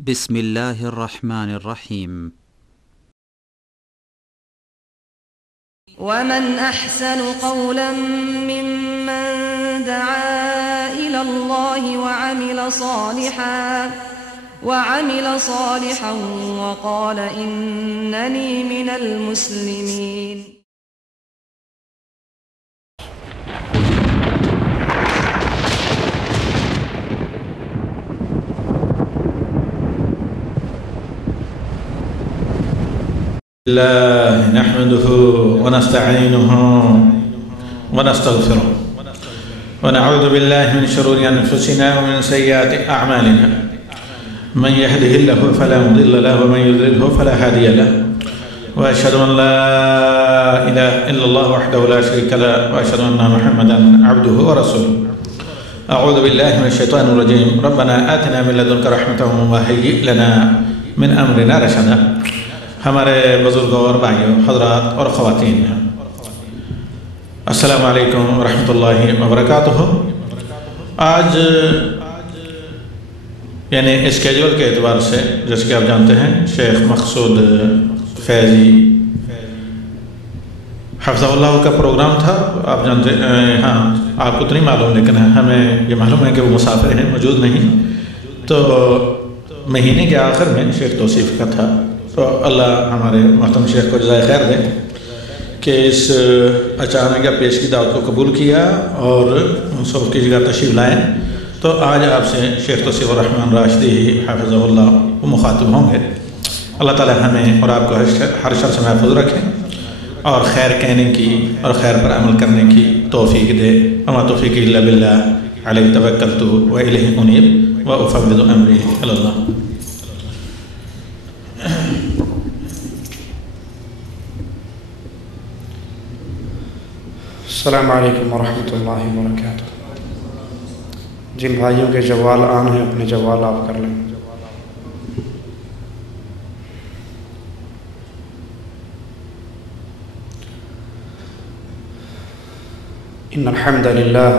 بسم الله الرحمن الرحيم. ومن أحسن قولا ممن دعا إلى الله وعمل صالحا وقال إنني من المسلمين. الله نحمده ونستعينه ونستغفره ونعوذ بالله من شرور أنفسنا ومن سيئات أعمالنا من يهده الله فلا مضل له ومن يضلله فلا هادي له وأشهد أن لا إله إلا الله وحده لا شريك له وأشهد أن محمدا عبده ورسوله. أعوذ بالله من الشيطان الرجيم. ربنا آتنا من لدنك رحمة وهيئ لنا من أمرنا رشدا. ہمارے بزرگوں اور بھائیوں، حضرات اور خواتین، السلام علیکم ورحمۃ اللہ وبرکاتہ۔ آج یعنی اسکیجول کے اعتبار سے جیسے کہ آپ جانتے ہیں شیخ مقصود فیضی حفظہ اللہ کا پروگرام تھا، آپ جانتے ہیں، ہاں آپ کو تو نہیں معلوم لیکن ہمیں یہ معلوم ہے کہ وہ مسافر ہیں، موجود نہیں، تو مہینے کے آخر میں شیخ توصیف کا تھا، تو اللہ ہمارے محترم شیخ کو جزائے خیر دے کہ اس اچانک یا پیش کی دعوت کو قبول کیا اور صبح کی جگہ تشریف لائیں۔ تو آج آپ سے شیخ توصیف الرحمن راشدی حافظہ اللہ وہ مخاطب ہوں گے۔ اللہ تعالی ہمیں اور آپ کو ہر شر سے محفوظ رکھیں اور خیر کہنے کی اور خیر پر عمل کرنے کی توفیق دے۔ وما توفیقی الا باللہ علیہ توکلت والیہ انیب وافوض امری الی اللہ۔ السلام علیکم ورحمۃ اللہ وبرکاتہ۔ جن بھائیوں کے جوال آن ہیں اپنے جوال آپ کر لیں۔ ان الحمد للہ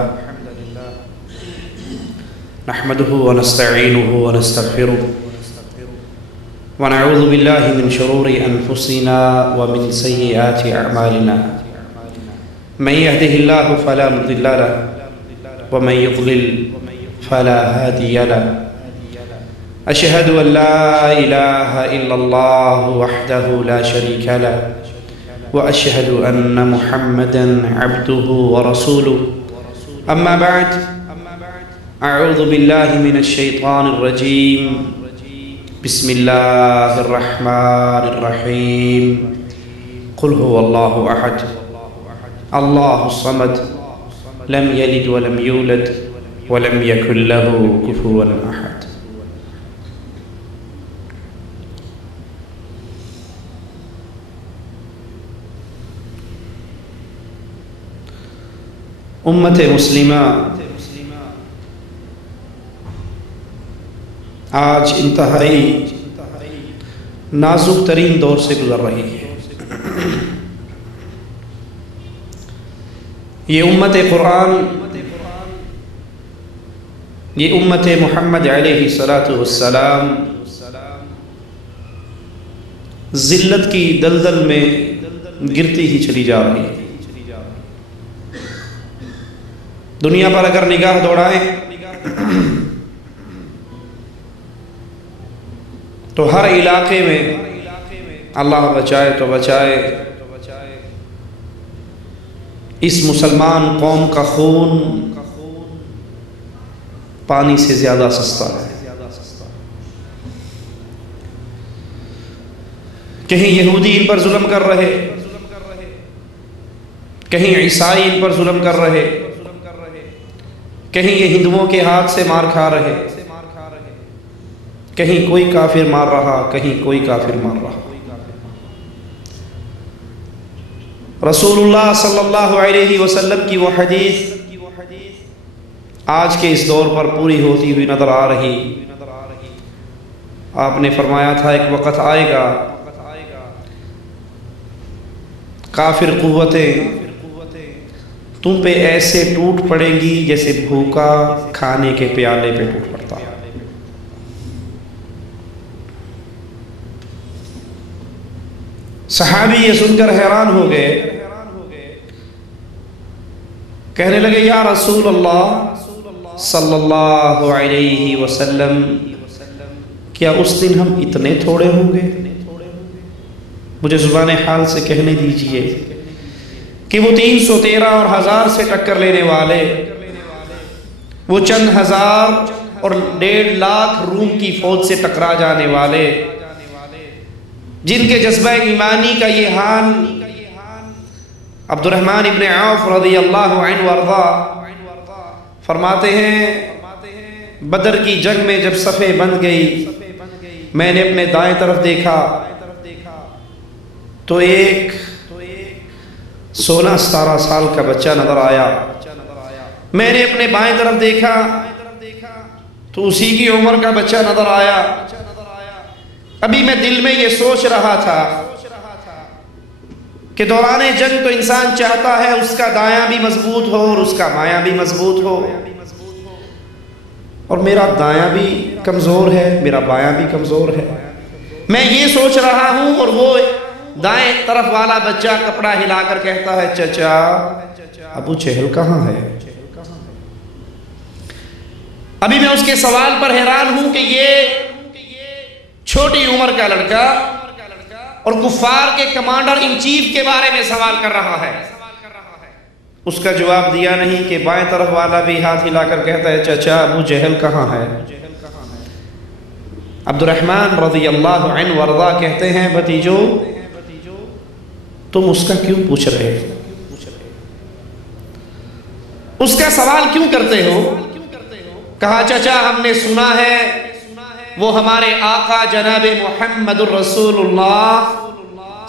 نحمده ونستعینه ونستغفره ونعوذ باللہ من شرور انفسنا ومن سیئات اعمالنا من يهده الله فلا مضل له ومن يضلل فلا هادي له أشهد أن لا إله إلا الله وحده لا شريك له وأشهد أن محمدا عبده ورسوله أما بعد أعوذ بالله من الشيطان الرجيم بسم الله الرحمن الرحيم قل هو الله أحد الله الصمد لم يلد ولم يولد ولم يكن له كفوا أحد۔ امت مسلمہ آج انتہائی نازک ترین دور سے گزر رہی ہے۔ یہ امت قرآن، یہ امت محمد علیہ السلام ذلت کی دلدل میں گرتی ہی چلی جا رہی ہے۔ دنیا پر اگر نگاہ دوڑائیں تو ہر علاقے میں اللہ بچائے تو بچائے اس مسلمان قوم کا خون پانی سے زیادہ سستا ہے۔ کہیں یہودی ان پر ظلم کر رہے، کہیں عیسائی ان پر ظلم کر رہے، کہیں یہ ہندوؤں کے ہاتھ سے مار کھا رہے، کہیں کوئی کافر مار رہا، کہیں کوئی کافر مار رہا۔ رسول اللہ صلی اللہ علیہ وسلم کی وہ حدیث آج کے اس دور پر پوری ہوتی ہوئی نظر آ رہی۔ آپ نے فرمایا تھا ایک وقت آئے گا کافر قوتیں تم پہ ایسے ٹوٹ پڑے گی جیسے بھوکا کھانے کے پیالے پہ ٹوٹ پڑتا ہے۔ صحابی یہ سن کر حیران ہو گئے، کہنے لگے یا رسول اللہ صلی اللہ علیہ وسلم، کیا اس دن ہم اتنے تھوڑے ہوں گے؟ مجھے زبان حال سے کہنے دیجئے کہ وہ 313 اور 1000 سے ٹکر لینے والے، وہ چند ہزار اور 1.5 لاکھ روم کی فوج سے ٹکرا جانے والے، جن کے جذبہ ایمانی کا یہ حال عبد الرحمن ابن عوف رضی اللہ عنہ وارضا فرماتے ہیں بدر کی جنگ میں جب صفیں بند گئی، میں نے اپنے دائیں طرف دیکھا تو ایک 16-17 سال کا بچہ نظر آیا، میں نے اپنے بائیں طرف دیکھا تو اسی کی عمر کا بچہ نظر آیا۔ ابھی میں دل میں یہ سوچ رہا تھا کہ دوران جنگ تو انسان چاہتا ہے اس کا دایاں بھی مضبوط ہو اور اس کا بایاں بھی مضبوط ہو، اور میرا دایاں بھی کمزور ہے، میرا بایاں بھی کمزور ہے۔ میں یہ سوچ رہا ہوں اور وہ دائیں طرف والا بچہ کپڑا ہلا کر کہتا ہے چچا ابو جہل کہاں ہے؟ ابھی میں اس کے سوال پر حیران ہوں کہ یہ چھوٹی عمر کا لڑکا اور کفار کے کمانڈر ان چیف کے بارے میں سوال کر رہا ہے۔ اس کا جواب دیا نہیں کہ بائیں طرف والا بھی ہاتھ ہلا کر کہتا ہے چچا ابو جہل کہاں ہے؟ عبد الرحمن رضی اللہ عنہ وارضا کہتے ہیں بھتیجو تم اس کا کیوں پوچھ رہے ہو؟ اس کا سوال کیوں کرتے ہو؟ کہا چچا ہم نے سنا ہے وہ ہمارے آقا جناب محمد الرسول اللہ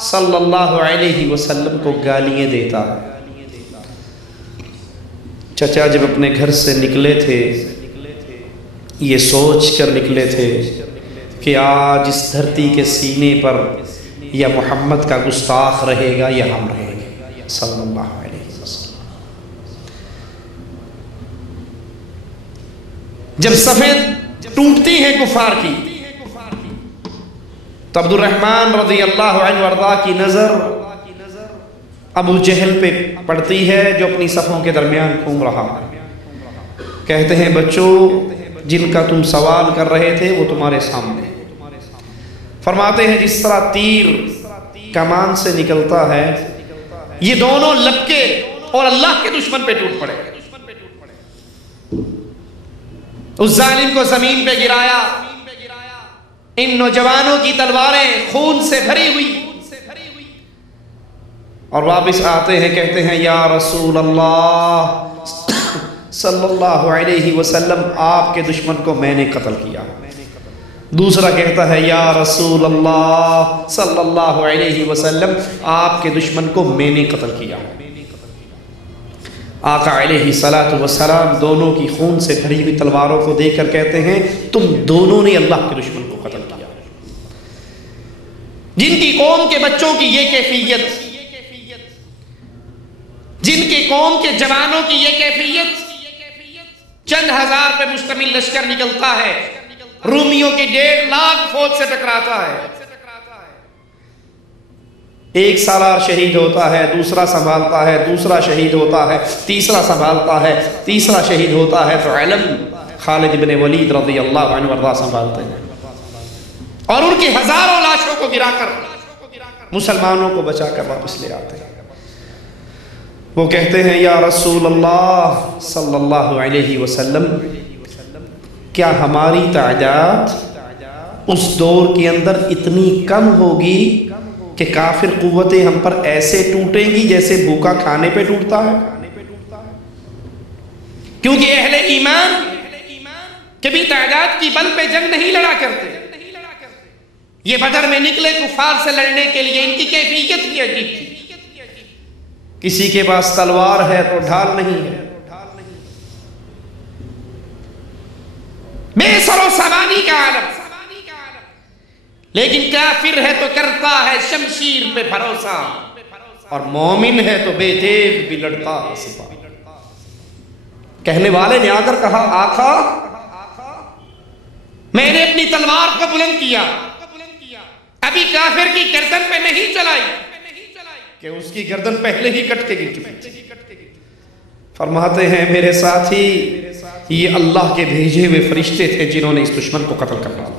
صلی اللہ علیہ وسلم کو گالیاں دیتا ہے۔ چچا جب اپنے گھر سے نکلے تھے یہ سوچ کر نکلے تھے کہ آج اس دھرتی کے سینے پر یا محمد کا گستاخ رہے گا یا ہم رہیں گے صلی اللہ علیہ وسلم۔ جب صفیں ٹوٹتی ہیں کفار کی تو عبد الرحمن رضی اللہ عنہ وارضا کی نظر ابو جہل پہ پڑتی ہے جو اپنی صفوں کے درمیان گھوم رہا ہے۔ کہتے ہیں بچوں جن کا تم سوال کر رہے تھے وہ تمہارے سامنے۔ فرماتے ہیں جس طرح تیر کمان سے نکلتا ہے یہ دونوں لپکے اور اللہ کے دشمن پہ ٹوٹ پڑے، اس ظالم کو زمین پہ گرایا، ان نوجوانوں کی تلواریں خون سے بھری ہوئی، اور واپس آتے ہیں کہتے ہیں یا رسول اللہ صلی اللہ علیہ وسلم آپ کے دشمن کو میں نے قتل کیا۔ دوسرا کہتا ہے یا رسول اللہ صلی اللہ علیہ وسلم آپ کے دشمن کو میں نے قتل کیا۔ آقا علیہ السلام دونوں کی خون سے بھری ہوئی تلواروں کو دیکھ کر کہتے ہیں تم دونوں نے اللہ کے دشمن کو قتل کیا۔ جن کی قوم کے بچوں کی یہ کیفیت، جن کی قوم کے جوانوں کی یہ کیفیت، چند ہزار پہ مشتمل لشکر نکلتا ہے، رومیوں کی 1.5 لاکھ فوج سے ٹکراتا ہے، ایک سالار شہید ہوتا ہے، دوسرا سنبھالتا ہے، دوسرا شہید ہوتا ہے، تیسرا سنبھالتا ہے، تیسرا شہید ہوتا ہے، تو علم خالد بن ولید رضی اللہ عنہ وارضا سنبھالتے ہیں اور ان کی ہزاروں لاشوں کو گرا کر مسلمانوں کو بچا کر واپس لے آتے ہیں۔ وہ کہتے ہیں یا رسول اللہ صلی اللہ علیہ وسلم کیا ہماری تعداد اس دور کے اندر اتنی کم ہوگی کہ کافر قوتیں ہم پر ایسے ٹوٹیں گی جیسے بھوکا کھانے پہ ٹوٹتا ہے؟ کیونکہ اہل ایمان کبھی تعداد کی بل پہ جنگ نہیں لڑا کرتے، یہ بدر میں نکلے کفار سے لڑنے کے لیے، ان کی کیفیت ہی عجیب تھی۔ کسی کے پاس تلوار ہے تو ڈھال نہیں ہے، بے سر و سواری کا عالم، لیکن کافر ہے تو کرتا ہے شمشیر پہ بھروسہ، اور مومن ہے تو بے تیغ بھی لڑتا ہے سپاہ۔ کہنے والے نے آ کر کہا آقا میں نے اپنی تلوار کو بلند کیا، ابھی کافر کی گردن پہ نہیں چلائی کہ اس کی گردن پہلے ہی کٹ کے گر چکی تھی۔ فرماتے ہیں میرے ساتھی یہ اللہ کے بھیجے ہوئے فرشتے تھے جنہوں نے اس دشمن کو قتل کر ڈالا۔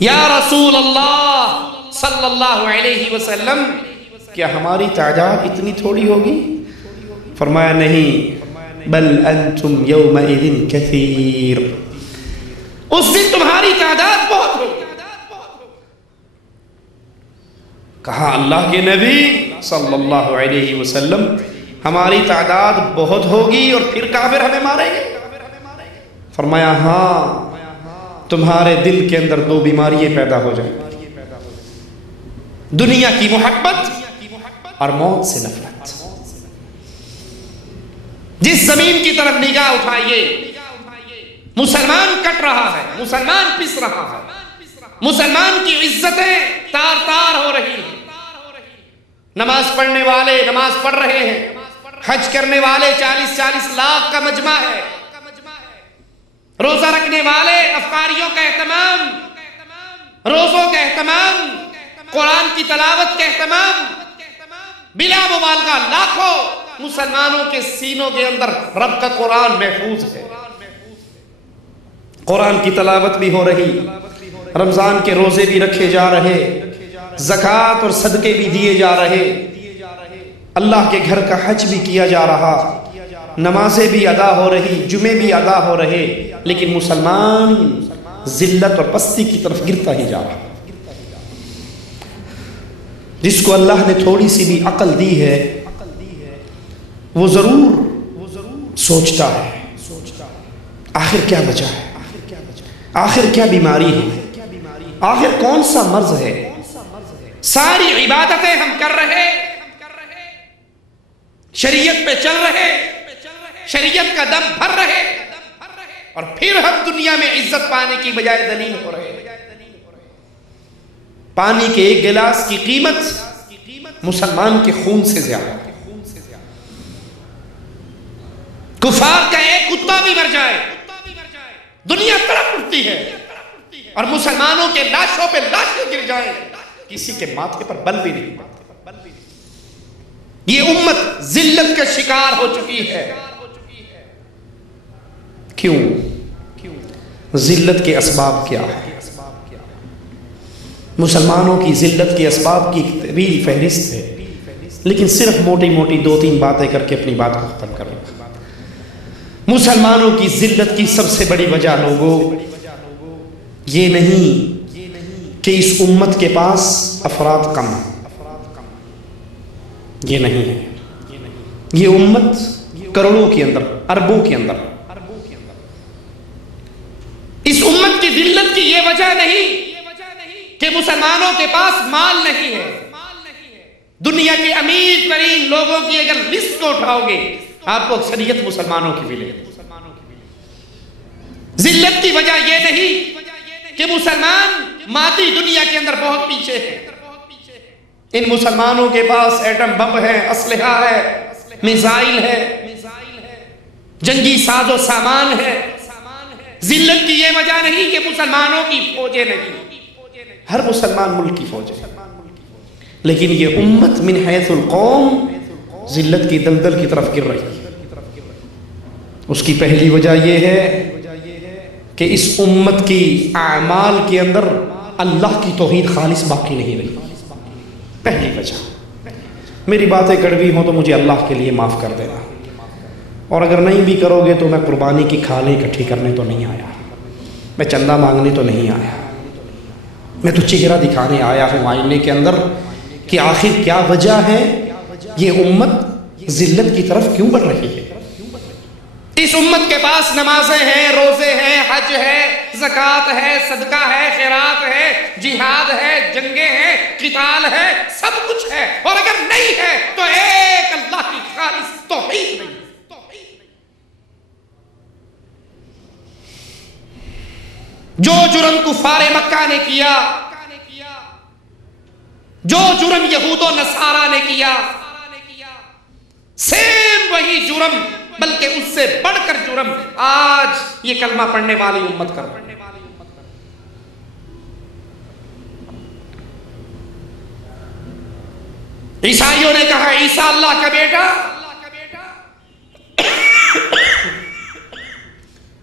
یا رسول اللہ صلی اللہ علیہ وسلم کیا ہماری تعداد اتنی تھوڑی ہوگی؟ فرمایا نہیں، بل انتم یومئذ کثیر، اس دن تمہاری تعداد بہت ہوگی۔ کہا اللہ کے نبی صلی اللہ علیہ وسلم ہماری تعداد بہت ہوگی اور پھر کافر ہمیں ماریں گے؟ فرمایا ہاں، تمہارے دل کے اندر دو بیماریاں پیدا ہو جائیں، دنیا کی محبت اور موت سے نفرت۔ جس زمین کی طرف نگاہ اٹھائیے مسلمان کٹ رہا ہے، مسلمان پس رہا ہے، مسلمان کی عزتیں تار تار ہو رہی ہیں، نماز پڑھنے والے نماز پڑھ رہے ہیں، حج کرنے والے 40-40 لاکھ کا مجمع ہے، روزہ رکھنے والے افطاریوں کا اہتمام، روزوں کا اہتمام، قرآن کی تلاوت کا اہتمام، بلا مبالغہ لاکھوں مسلمانوں کے سینوں کے اندر رب کا قرآن محفوظ ہے، قرآن کی تلاوت بھی ہو رہی، رمضان کے روزے بھی رکھے جا رہے، زکوٰۃ اور صدقے بھی دیے جا رہے، اللہ کے گھر کا حج بھی کیا جا رہا، نمازیں بھی ادا ہو رہی، جمعے بھی ادا ہو رہے، لیکن مسلمان ذلت اور پستی کی طرف گرتا ہی جا رہا۔ جس کو اللہ نے تھوڑی سی بھی عقل دی ہے وہ ضرور سوچتا ہے آخر کیا بچا ہے، آخر کیا بیماری ہے، آخر کون سا مرض ہے۔ ساری عبادتیں ہم کر رہے، شریعت پہ چل رہے، شریعت کا دم بھر رہے، اور پھر ہم دنیا میں عزت پانے کی بجائے ذلیل ہو رہے۔ پانی کے ایک گلاس کی قیمت مسلمان کے خون سے زیادہ، کفار کا ایک کتا بھی مر جائے دنیا تڑپ اٹھتی ہے، اور مسلمانوں کے لاشوں پہ لاشیں گر جائیں کسی کے ماتھے پر بل بھی نہیں پاتے۔ یہ امت ذلت کا شکار ہو چکی ہے۔ کیوں؟ ذلت کے اسباب کیا ہے؟ مسلمانوں کی ذلت کے اسباب کی طویل فہرست ہے، لیکن صرف موٹی موٹی 2-3 باتیں کر کے اپنی بات کو ختم کروں۔ مسلمانوں کی ذلت کی سب سے بڑی وجہ لوگوں یہ نہیں کہ اس امت کے پاس افراد کم ہیں، یہ نہیں ہے۔ یہ امت کروڑوں کے اندر، اربوں کے اندر، اس امت کی ذلت کی یہ وجہ نہیں کہ مسلمانوں کے پاس مال نہیں ہے۔ دنیا کے امیر ترین لوگوں کی اگر لسٹ کو اٹھاؤ گے آپ کو اکثریت مسلمانوں کی ملے۔ ذلت کی وجہ یہ نہیں کہ مسلمان مادی دنیا کے اندر بہت پیچھے ہیں۔ ان مسلمانوں کے پاس ایٹم بم ہے، اسلحہ ہے، میزائل ہے، جنگی ساز و سامان ہے۔ ذلت کی یہ وجہ نہیں کہ مسلمانوں کی فوجیں نہیں، ہر مسلمان ملک کی فوج ہے، لیکن یہ امت من حیث القوم ذلت کی دلدل کی طرف گر رہی ہے۔ اس کی پہلی وجہ یہ ہے کہ اس امت کی اعمال کے اندر اللہ کی توحید خالص باقی نہیں رہی، پہلی وجہ۔ میری باتیں کڑوی ہوں تو مجھے اللہ کے لیے معاف کر دینا، اور اگر نہیں بھی کرو گے تو میں قربانی کی کھالیں اکٹھی کرنے تو نہیں آیا، میں چندہ مانگنے تو نہیں آیا، میں تو چہرہ دکھانے آیا ہوں آئینے کے اندر کہ آخر کیا وجہ ہے یہ امت ذلت کی طرف کیوں بڑھ رہی ہے۔ اس امت کے پاس نمازیں ہیں، روزے ہیں، حج ہے، زکوٰۃ ہے، صدقہ ہے، خیرات ہے، جہاد ہے، جنگیں ہیں، قتال ہے، سب کچھ ہے، اور اگر نہیں ہے تو ایک اللہ کی خالص توحید نہیں۔ جو جرم کفار مکہ نے کیا، جو جرم یہود و نصارہ نے کیا، سیم وہی جرم بلکہ اس سے بڑھ کر جرم آج یہ کلمہ پڑھنے والی امت کر رہی ہے۔ عیسائیوں نے کہا عیسیٰ اللہ کا بیٹا،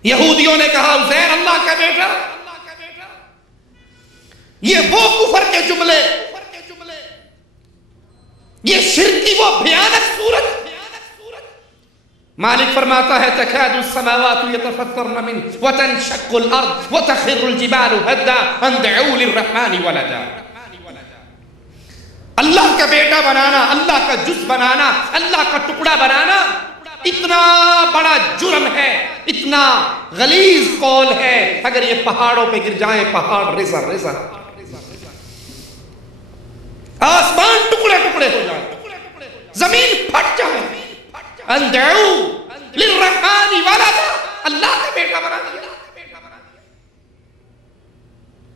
یہودیوں نے کہا عزیر اللہ کا بیٹا. یہ وہ کفر کے جملے، یہ شرک کی وہ بھیانک صورت. مالک فرماتا ہے تکاد السماوات یتفطرن من وتنشق الارض وتخر الجبال هدا ان دعوا للرحمن ولدا. اللہ کا بیٹا بنانا، اللہ کا جز بنانا، اللہ کا ٹکڑا بنانا اتنا بڑا جرم ہے، اتنا غلیظ قول ہے. اگر یہ پہاڑوں پہ گر جائیں، پہاڑ رزا رزا، آسمان ٹکڑے ٹکڑے ہو جائیں، زمین پھٹ جائے، ان دعوا للرحمن ولدا، اللہ کا بیٹا بنا دیا.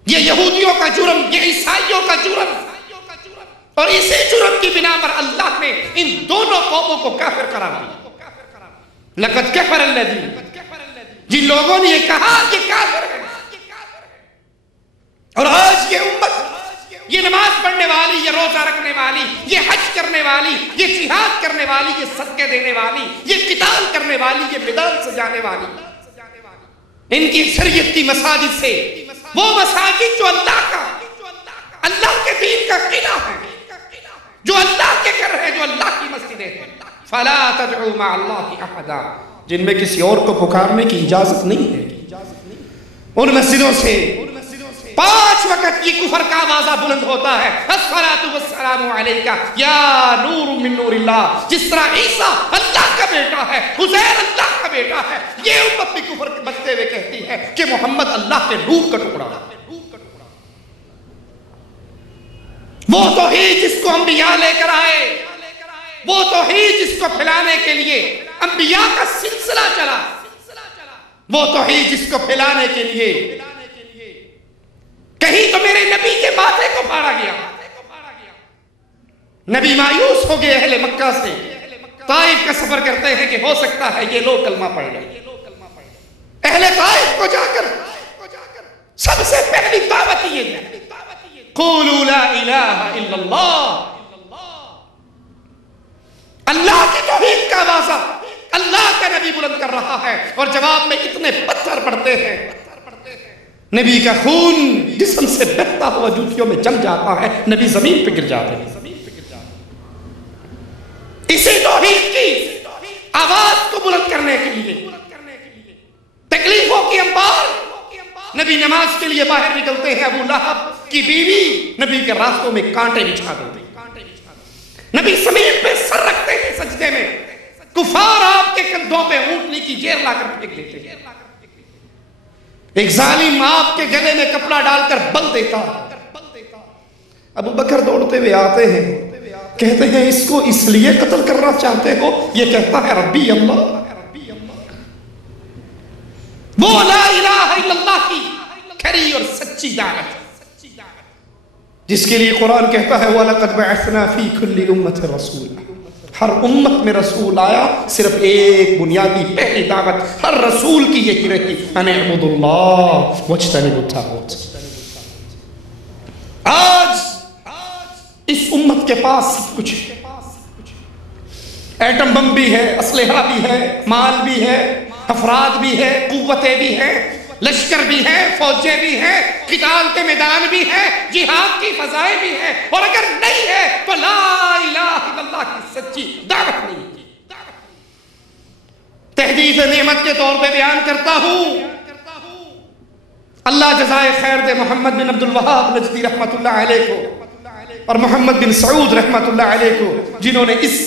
یہ یہودیوں کا جرم، یہ عیسائیوں کا جرم، اور اسی جرم کی بنا پر اللہ نے ان دونوں قوموں کو کافر قرار دیا. لقد کفر الذین، جن لوگوں نے یہ کہا یہ کافر ہے. اور آج یہ امت، یہ نماز پڑھنے والی، یہ روزہ رکھنے والی، یہ حج کرنے والی، یہ جہاد کرنے والی، یہ صدقے دینے والی، یہ قتال کرنے والی، یہ میدان سجانے والی، ان کی اکثریت کی مساجد سے، وہ مساجد جو اللہ کے دین کا قلعہ ہے، جو اللہ کے گھر ہے، جو اللہ کی مسجدیں ہیں، فلا تدعوا مع اللہ احدا، جن میں کسی اور کو پکارنے کی اجازت نہیں ہے. ان مسجدوں سے 5 وقت یہ کفر کا آوازہ بلند ہوتا ہے، الصلاۃ والسلام علیک یا نور من نور اللہ. جس طرح عیسیٰ اللہ کا بیٹا ہے، عزیر اللہ کا بیٹا ہے، یہ امت بھی کفر کے بچتے ہوئے کہتی ہے کہ محمد اللہ کے نور کا ٹکڑا ہے. وہ توحید جس کو انبیاء لے کر آئے، وہ توحید جس کو پھیلانے کے لیے انبیاء کا سلسلہ چلا، وہ توحید جس کو پھیلانے کے لیے کہیں تو میرے نبی کے ماتھے کو پھاڑا گیا. نبی مایوس ہو گئے اہل مکہ سے، طائف کا سفر کرتے ہیں کہ ہو سکتا ہے یہ لوگ کلمہ پڑھ لیں. اہل طائف کو جا کر سب سے پہلی دعوت یہ ہے، قولوا لا الہ الا اللہ. اللہ کی توحید کا آوازہ اللہ کا نبی بلند کر رہا ہے، اور جواب میں اتنے پتھر پڑتے ہیں، نبی کا خون جسم سے بہتا ہوا جوتیوں میں جم جاتا ہے، نبی زمین پہ گر جاتے ہیں. اسی توحید کی آواز کو بلند کرنے کے لیے تکلیفوں کی انبار، نبی نماز کے لیے باہر نکلتے ہیں، ابو لہب کی بیوی نبی کے راستوں میں کانٹے بچھا دیتے ہیں، نبی زمین پہ سر رکھتے ہیں سجدے میں، کفار آپ کے کندھوں پہ اونٹنی کی جیر لا کر پھینک دیتے ہیں، ایک ظالم آپ کے گلے میں کپڑا ڈال کر بل دیتا. ابو بکر دوڑتے ہوئے آتے ہیں، کہتے ہیں اس کو اس لیے قتل کرنا چاہتے ہو؟ یہ کہتا ہے ربی اللہ. وہ لا الہ الا اللہ کی کھری اور سچی دعوت جس کے لیے قرآن کہتا ہے وَلَقَدْ بَعَثْنَا فِي كُلِّ أُمَّةٍ رَسُولًا. ہر امت میں رسول آیا، صرف ایک بنیادی پہلی دعوت ہر رسول کی یہی رہی، ان اعبدوا اللہ واجتنبوا الطاغوت. آج اس امت کے پاس سب کچھ ہے، ایٹم بم بھی ہے، اسلحہ بھی ہے، مال بھی ہے، افراد بھی ہے، قوتیں بھی ہیں، لشکر بھی ہے، فوجیں بھی ہیں، قتال کے میدان بھی ہیں، جہاد کی فضائیں بھی ہیں، اور اگر نہیں ہے تو لا الہ الا اللہ کی سچی دعوت نہیں. تحدیث نعمت کے طور پہ بیان کرتا ہوں، اللہ جزائے خیر دے محمد بن عبد الوہاب نجدی رحمت اللہ علیہ کو اور محمد بن سعود رحمت اللہ علیہ کو، جنہوں نے اس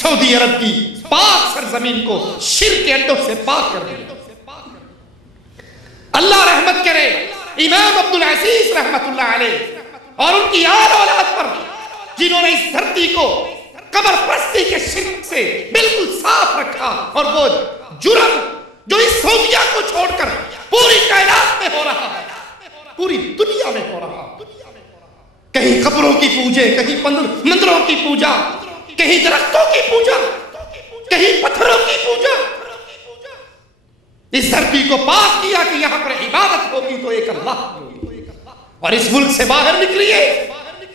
سعودی عرب کی پاک سرزمین کو شرک کے اڈوں سے پاک کر دیا. اللہ رحمت کرے امام عبدالعزیز رحمت اللہ علیہ اور ان کی آل اولاد پر، جنہوں نے اس دھرتی کو قبر پرستی کے شرک سے بالکل صاف رکھا، اور وہ جرم جو اس سعودیہ کو چھوڑ کر پوری کائنات میں ہو رہا ہے، پوری دنیا میں ہو رہا ہے، کہیں قبروں کی پوجے، کہیں مندروں کی پوجا، کہیں درختوں کی پوجا، کہیں پتھروں کی پوجا. اس دھرتی کو پاک کیا کہ یہاں پر عبادت ہوگی تو ایک اللہ ہوگی. اور اس ملک سے باہر نکلیے،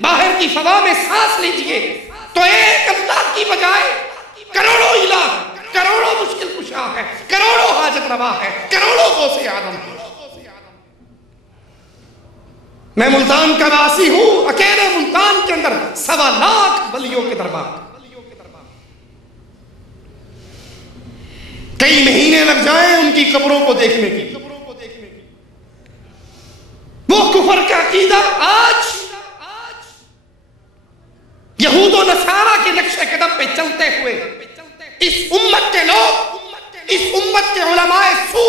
باہر کی فضا میں سانس لیجئے، تو ایک اللہ کی بجائے کروڑوں الہ، کروڑوں مشکل کشا ہے، کروڑوں حاجت روا ہے، کروڑوں غوث اعظم ہے۔ میں ملتان کا واسی ہوں، اکیلے ملتان کے اندر 1.25 لاکھ ولیوں کے دربار، کئی مہینے لگ جائیں ان کی قبروں کو دیکھنے کی۔ وہ کفر کا عقیدہ آج یہود و نصارہ کے نقش قدم پہ چلتے ہوئے اس امت کے لوگ، اس امت کے علماء سو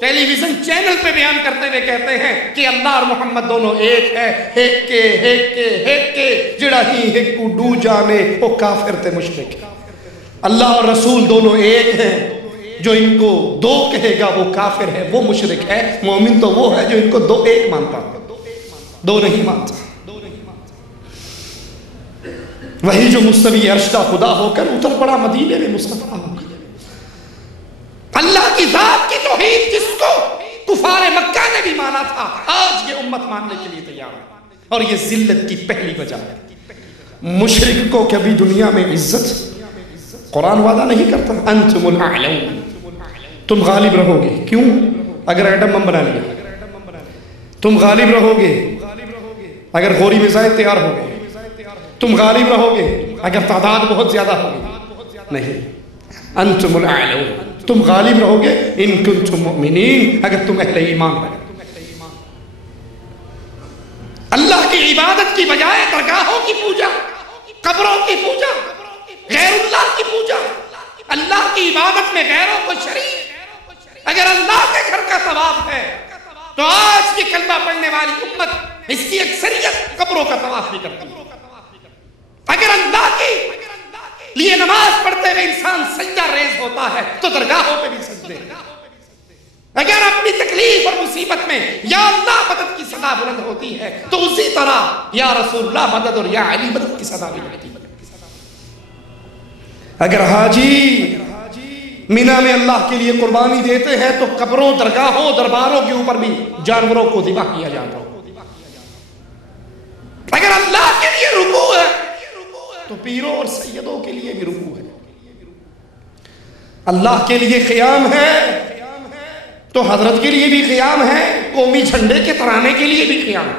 ٹیلی ویژن چینل پہ بیان کرتے ہوئے کہتے ہیں کہ اللہ اور محمد دونوں ایک ہے، ایک کے جڑا ہی ایک کو ڈو جانے وہ کافر تے مشرک۔ اللہ اور رسول دونوں ایک ہیں، جو ان کو دو کہے گا وہ کافر ہے، وہ مشرک ہے۔ مومن تو وہ ہے جو ان کو دو ایک مانتا ہے، دو نہیں مانتا۔ وہی جو مستوی عرش کا خدا ہو کر اتر پڑا مدینے میں مصطفیٰ ہو کر، اللہ کی ذات کی توحید جس کو کفار مکہ نے بھی مانا تھا، آج یہ امت ماننے کے لیے تیار ہے، اور یہ ذلت کی پہلی وجہ ہے۔ مشرک کو کبھی دنیا میں عزت، قرآن وعدہ نہیں کرتا انتم الاعلون، تم غالب رہو گے۔ کیوں؟ اگر ایٹم بم بنا لیا، تم غالب رہو گے اگر غوری میزائل تیار ہو گئے، تم غالب رہو گے اگر تعداد بہت زیادہ ہوگی، نہیں، انتم الاعلون، تم غالب رہو گے ان کنتم مؤمنین، اگر تم اہل ایمان ہو۔ اللہ کی عبادت کی بجائے درگاہوں کی پوجا، قبروں کی پوجا، غیر اللہ کی پوجا، اللہ کی عبادت میں غیروں کو شریک۔ اگر اللہ کے گھر کا طواف ہے تو آج کی کلمہ پڑھنے والی امت اس کی اکثریت قبروں کا طواف بھی کرتی ہے۔ اگر اللہ کی لیے نماز پڑھتے ہوئے انسان سجدہ ریز ہوتا ہے تو درگاہوں پہ بھی سجدے۔ اگر اپنی تکلیف اور مصیبت میں یا اللہ مدد کی صدا بلند ہوتی ہے تو اسی طرح یا رسول اللہ مدد اور یا علی مدد کی صدا بھی ہوتی ہے۔ اگر حاجی مینا میں اللہ کے لیے قربانی دیتے ہیں تو قبروں، درگاہوں، درباروں کے اوپر بھی جانوروں کو ذبح کیا جاتا ہے۔ اگر اللہ کے لیے رکوع ہے تو پیروں اور سیدوں کے لیے بھی رکوع ہے۔ اللہ کے لیے قیام ہے تو حضرت کے لیے بھی قیام ہے، قومی جھنڈے کے ترانے کے لیے بھی قیام ہے۔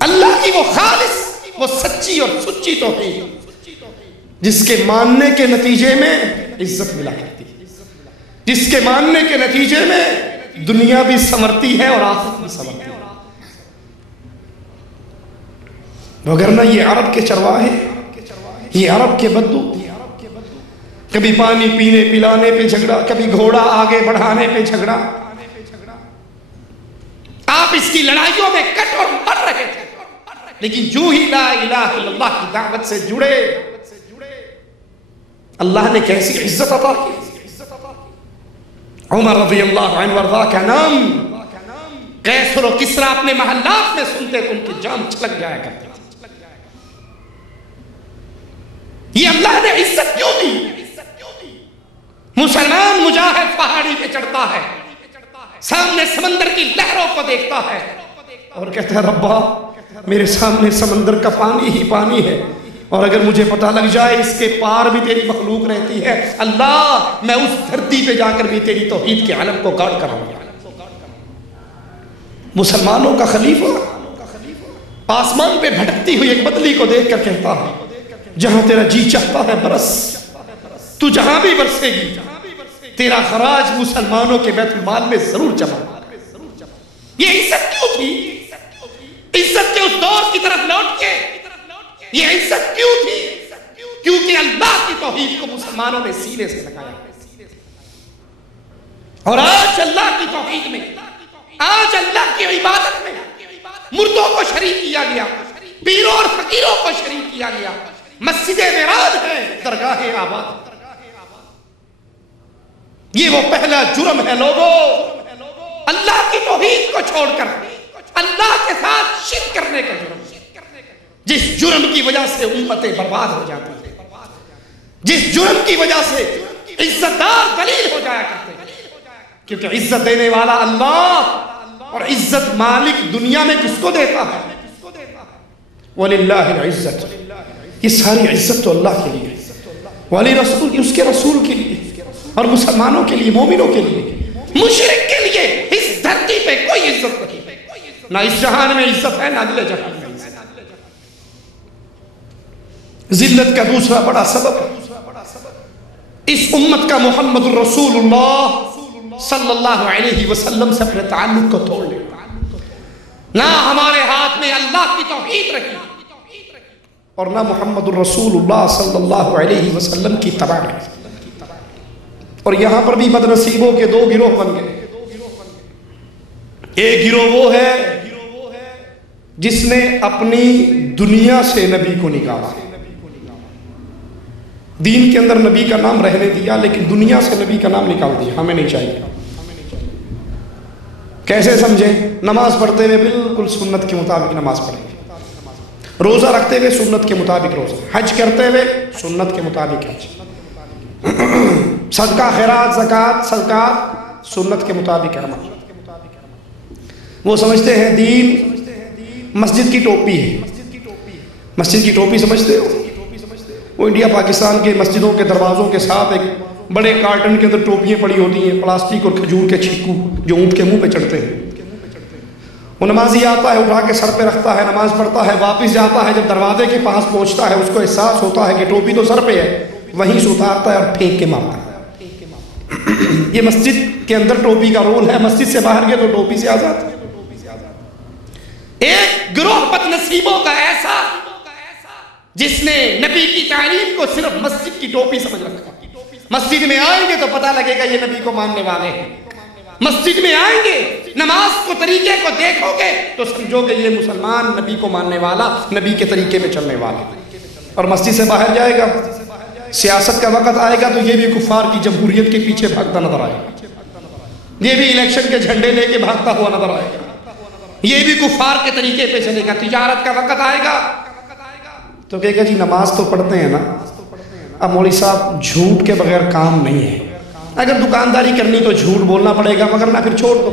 اللہ کی وہ خالص، وہ سچی اور سچی توحید جس کے ماننے کے نتیجے میں عزت ملا کرتی ہے، جس کے ماننے کے نتیجے میں دنیا بھی سنورتی ہے اور آخرت بھی سنورتی ہے۔ وگرنہ یہ عرب کے چرواہے، یہ عرب کے بدو، کبھی پانی پینے پلانے پہ جھگڑا، کبھی گھوڑا آگے بڑھانے پہ جھگڑا، آپ اس کی لڑائیوں میں کٹ اور مر رہے تھے، لیکن جو ہی لا الہ الا اللہ کی دعوت سے جڑے اللہ نے کیسی عزت عطا کی۔ عمر رضی اللہ عنہ وارضاہ کا نام قیصر و کسریٰ اپنے محلات میں سنتے تو ان کی جان چھلک جایا کرتی۔ یہ اللہ نے عزت کیوں دی؟ مسلمان مجاہد پہاڑی پہ چڑھتا ہے، سامنے سمندر کی لہروں کو دیکھتا ہے اور کہتا ہے ربا میرے سامنے سمندر کا پانی ہی پانی ہے، اور اگر مجھے پتہ لگ جائے اس کے پار بھی تیری مخلوق رہتی ہے، اللہ میں اس دھرتی پہ جا کر بھی تیری توحید کے علم کو گاڑ کر آؤں گا۔ مسلمانوں کا خلیفہ آسمان پہ بھٹکتی ہوئی ایک بدلی کو دیکھ کر کہتا ہے جہاں تیرا جی چاہتا ہے برس، تو جہاں بھی برسے گی تیرا خراج مسلمانوں کے بیت المال میں ضرور جمع۔ یہ عزت کیوں تھی؟ عزت کے اس دور کی طرف لوٹ کے یہ عزت کیوں تھی؟ کیونکہ اللہ کی توحید کو مسلمانوں نے سینے سے لگایا، اور آج اللہ کی توحید میں، آج اللہ کی عبادت میں مردوں کو شریک کیا گیا، پیروں اور فقیروں کو شریک کیا گیا۔ مسجد ویران ہے، درگاہ آباد۔ یہ وہ پہلا جرم ہے لوگوں، اللہ کی توحید کو چھوڑ کر اللہ کے ساتھ شرک کرنے کا جرم، جس جرم کی وجہ سے امتیں برباد ہو جاتی ہیں، جس جرم کی وجہ سے عزت دار ذلیل ہو جایا کرتے ہیں، کیونکہ عزت دینے والا اللہ اور عزت مالک دنیا میں کس کو دیتا ہے؟ وَلِلَّهِ الْعِزَّةُ، یہ ساری عزت تو اللہ کے لیے، وَلِرَسُولِ، اس کے رسول کے لیے، اور مسلمانوں کے لیے، مومنوں کے لیے۔ مشرک کے لیے اس دھرتی پہ کوئی عزت نہیں، نہ اس جہان میں عزت ہے، نہ اگلے جہان میں عزت۔ ذلت کا دوسرا بڑا سبب اس امت کا محمد الرسول اللہ صلی اللہ علیہ وسلم سے اپنے تعلق کو توڑ لے، نہ ہمارے ہاتھ میں اللہ کی توحید رکھی اور نہ محمد الرسول اللہ صلی اللہ علیہ وسلم کی اتباع رکھی۔ اور یہاں پر بھی بدنصیبوں کے دو گروہ بن گئے۔ ایک گروہ وہ ہے جس نے اپنی دنیا سے نبی کو نکالا، دین کے اندر نبی کا نام رہنے دیا لیکن دنیا سے نبی کا نام نکال دیا، ہمیں نہیں چاہیے۔ کیسے سمجھیں؟ نماز پڑھتے ہوئے بالکل سنت کے مطابق نماز پڑھیں، روزہ رکھتے ہوئے سنت کے مطابق روزہ، حج کرتے ہوئے سنت کے مطابق حج، صدقہ خیرات زکوٰۃ صدقات سنت کے مطابق عمل۔ وہ سمجھتے ہیں دین مسجد کی ٹوپی ہے، مسجد کی ٹوپی سمجھتے ہو؟ وہ انڈیا پاکستان کے مسجدوں کے دروازوں کے ساتھ ایک بڑے کارٹن کے اندر ٹوپیاں پڑی ہوتی ہیں، پلاسٹک اور کھجور کے چھکو جو اونٹ کے منہ پہ چڑھتے ہیں۔ وہ نمازی آتا ہے، اٹھا کے سر پہ رکھتا ہے، نماز پڑھتا ہے، واپس جاتا ہے، جب دروازے کے پاس پہنچتا ہے اس کو احساس ہوتا ہے کہ ٹوپی تو سر پہ ہے، وہیں سے اتارتا ہے اور پھینک کے مارتا ہے۔ یہ مسجد کے اندر ٹوپی کا رول ہے، مسجد سے باہر گئے تو ٹوپی سے آزاد۔ ایک گروہ بدنصیبوں کا ایسا جس نے نبی کی تعلیم کو صرف مسجد کی ٹوپی سمجھ رکھا۔ مسجد میں آئیں گے تو پتہ لگے گا یہ نبی کو ماننے والے ہیں، مسجد میں آئیں گے نماز کو طریقے کو دیکھو گے تو سمجھو گے یہ مسلمان نبی کو ماننے والا، نبی کے طریقے میں چلنے والا۔ اور مسجد سے باہر جائے گا، سیاست کا وقت آئے گا تو یہ بھی کفار کی جمہوریت کے پیچھے بھاگتا نظر آئے گا، یہ بھی الیکشن کے جھنڈے لے کے بھاگتا ہوا نظر آئے گا، یہ بھی کفار کے طریقے پہ چلے گا۔ تجارت کا وقت آئے گا تو کہے گا جی نماز تو پڑھتے ہیں نا، اب مولوی صاحب جھوٹ کے بغیر کام نہیں ہے، اگر دکانداری کرنی تو جھوٹ بولنا پڑے گا، مگر نہ پھر چھوڑ دو۔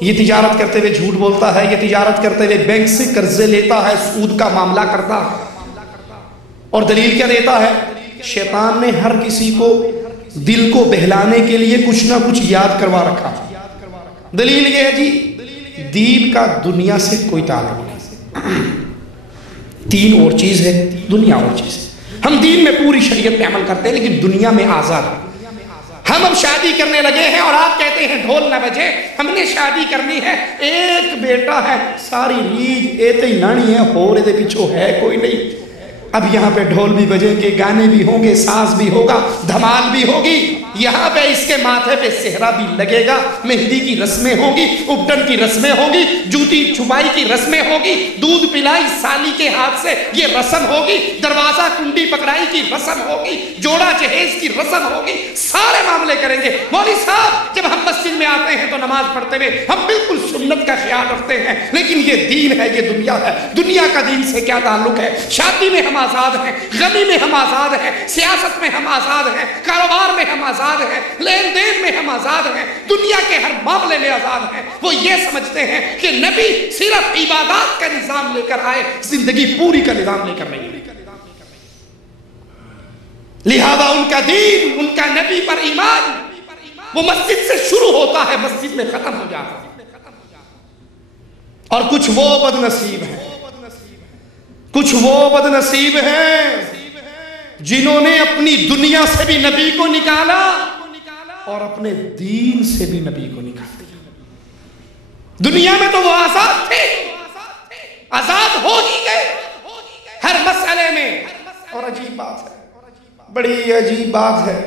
یہ تجارت کرتے ہوئے جھوٹ بولتا ہے، یہ تجارت کرتے ہوئے بینک سے قرضے لیتا ہے، سود کا معاملہ کرتا ہے، اور دلیل کیا دیتا ہے؟ شیطان نے ہر کسی کو دل کو بہلانے کے لیے کچھ نہ کچھ یاد کروا رکھا۔ دلیل یہ ہے جی دین کا دنیا سے کوئی تعلق نہیں، دین اور چیز ہے، دنیا اور چیز ہے۔ ہم دین میں پوری شریعت پہ عمل کرتے ہیں لیکن دنیا میں آزاد ہیں۔ ہم اب شادی کرنے لگے ہیں اور آپ کہتے ہیں ڈھول نہ بجے، ہم نے شادی کرنی ہے، ایک بیٹا ہے، ساری ریج ایتے ہی نانی ہے، ہو رہے دے پیچھو ہے کوئی نہیں۔ اب یہاں پہ ڈھول بھی بجیں گے، گانے بھی ہوں گے، ساز بھی ہوگا، دھمال بھی ہوگی، یہاں پہ اس کے ماتھے پہ صحرا بھی لگے گا، مہندی کی رسمیں ہوں گی، اپٹن کی رسمیں ہوں گی، جوتی چھپائی کی رسمیں ہوں گی، دودھ پلائی سالی کے ہاتھ سے یہ رسم ہوگی، دروازہ کنڈی پکڑائی کی رسم ہوگی، جوڑا جہیز کی رسم ہوگی، سارے معاملے کریں گے۔ مولوی صاحب جب ہم مسجد میں آتے ہیں تو نماز پڑھتے ہوئے ہم بالکل سنت کا خیال رکھتے ہیں، لیکن یہ دین ہے، یہ دنیا ہے، دنیا کا دین سے کیا تعلق ہے؟ شادی میں ہم آزاد ہیں، غمی میں ہم آزاد ہیں، سیاست میں ہم آزاد ہیں، کاروبار میں ہم آزاد ہیں، لین دین میں ہم آزاد ہیں، دنیا کے ہر معاملے میں آزاد ہیں۔ وہ یہ سمجھتے ہیں کہ نبی صرف عبادات کا نظام لے کر آئے، زندگی پوری کا نظام لے کر نہیں۔ لہذا ان کا دین، ان کا نبی پر ایمان وہ مسجد سے شروع ہوتا ہے، مسجد میں ختم ہو جاتا ہے۔ اور کچھ وہ بدنصیب ہیں، کچھ وہ بدنصیب ہیں جنہوں نے اپنی دنیا سے بھی نبی کو نکالا اور اپنے دین سے بھی نبی کو نکال دیا۔ دنیا میں تو وہ آزاد تھے، آزاد ہو ہی گئے ہر مسئلے میں۔ اور عجیب بات ہے، بڑی عجیب بات ہے،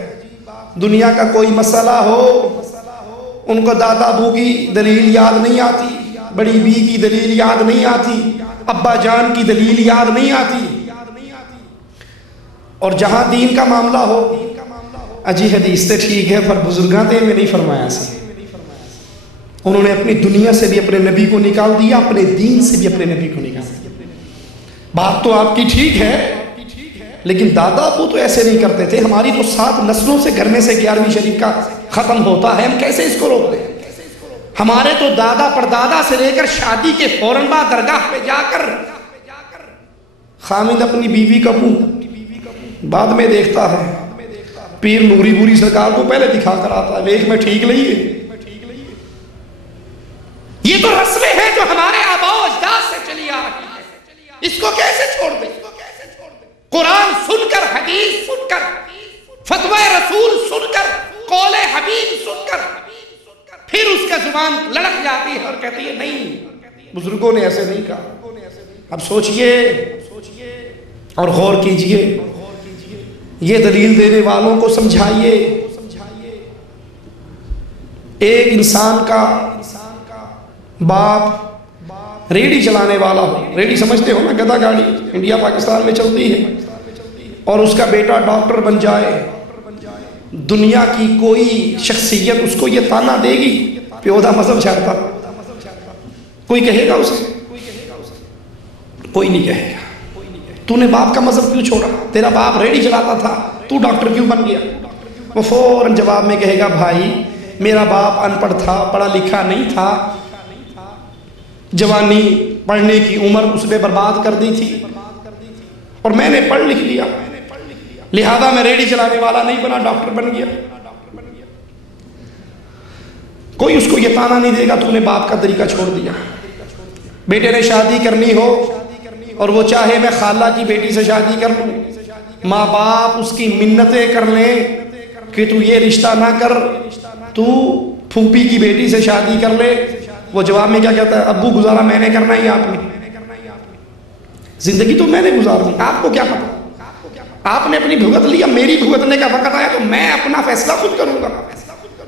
دنیا کا کوئی مسئلہ ہو ان کو دادا ابو کی دلیل یاد نہیں آتی، بڑی بی کی دلیل یاد نہیں آتی، ابا جان کی دلیل یاد نہیں آتی، اور جہاں دین کا معاملہ ہو اجی حدیث تے ٹھیک ہے پر بزرگاں تے میں نہیں فرمایا سے، انہوں نے اپنی دنیا سے بھی اپنے نبی کو نکال دیا، اپنے دین سے بھی اپنے نبی کو نکال دیا۔ بات تو آپ کی ٹھیک ہے لیکن دادا ابو تو ایسے نہیں کرتے تھے، ہماری تو 7 نسلوں سے گھر میں سے 11ویں شریف کا ختم ہوتا ہے، ہم کیسے اس کو روک دیں؟ ہمارے تو دادا پردادا سے لے کر شادی کے فوراً بعد درگاہ پہ جا کر خامد اپنی بیوی کا منہ بعد میں دیکھتا ہے، پیر نوری بوری سرکار کو پہلے دکھا کر آتا ہے، ایک میں ٹھیک نہیں ہے۔ یہ تو رسمیں ہیں جو ہمارے آباء و اجداد سے چلی آ رہی ہے، اس کو کیسے چھوڑ دیں؟ قرآن سن کر، حدیث سن کر، فتوی رسول سن کر، قول حبیب سن کر، پھر اس کا زبان لڑک جاتی ہے اور کہتی ہے نہیں، بزرگوں نے ایسے نہیں کہا۔ اب سوچئے اور غور کیجئے، یہ دلیل دینے والوں کو سمجھائیے۔ ایک انسان کا باپ ریڑھی چلانے والا ہو، ریڑھی سمجھتے ہو نا، گدھا گاڑی انڈیا پاکستان میں چلتی ہے، اور اس کا بیٹا ڈاکٹر بن جائے، دنیا کی کوئی شخصیت اس کو یہ تانا دے گی پیودہ مذہب چھاڑتا؟ کوئی کہے گا اسے؟ کوئی نہیں کہے گا۔ تو نے باپ کا مذہب کیوں چھوڑا؟ تیرا باپ ریڑھی چلاتا تھا، تو ڈاکٹر کیوں بن گیا؟ وہ فوراً جواب میں کہے گا بھائی میرا باپ ان پڑھ تھا، پڑھا لکھا نہیں تھا، جوانی پڑھنے کی عمر اس نے برباد کر دی تھی، اور میں نے پڑھ لکھ لیا، لہذا میں ریڑھی چلانے والا نہیں بنا، ڈاکٹر بن گیا۔ کوئی اس کو یہ تانا نہیں دے گا تو نے باپ کا طریقہ چھوڑ دیا۔ بیٹے نے شادی کرنی ہو اور وہ چاہے میں خالہ کی بیٹی سے شادی کر لوں، ماں باپ اس کی منتیں کر لیں کہ تو یہ رشتہ نہ کر، تو پھوپھی کی بیٹی سے شادی کر لے، وہ جواب میں کیا کہتا ہے؟ ابو گزارا میں نے کرنا ہی، آپ نے زندگی تو میں نے گزارنی، آپ کو کیا پتا؟ آپ نے اپنی بھگت لیا، میری بھگتنے کا وقت آیا تو میں اپنا فیصلہ خود کروں گا۔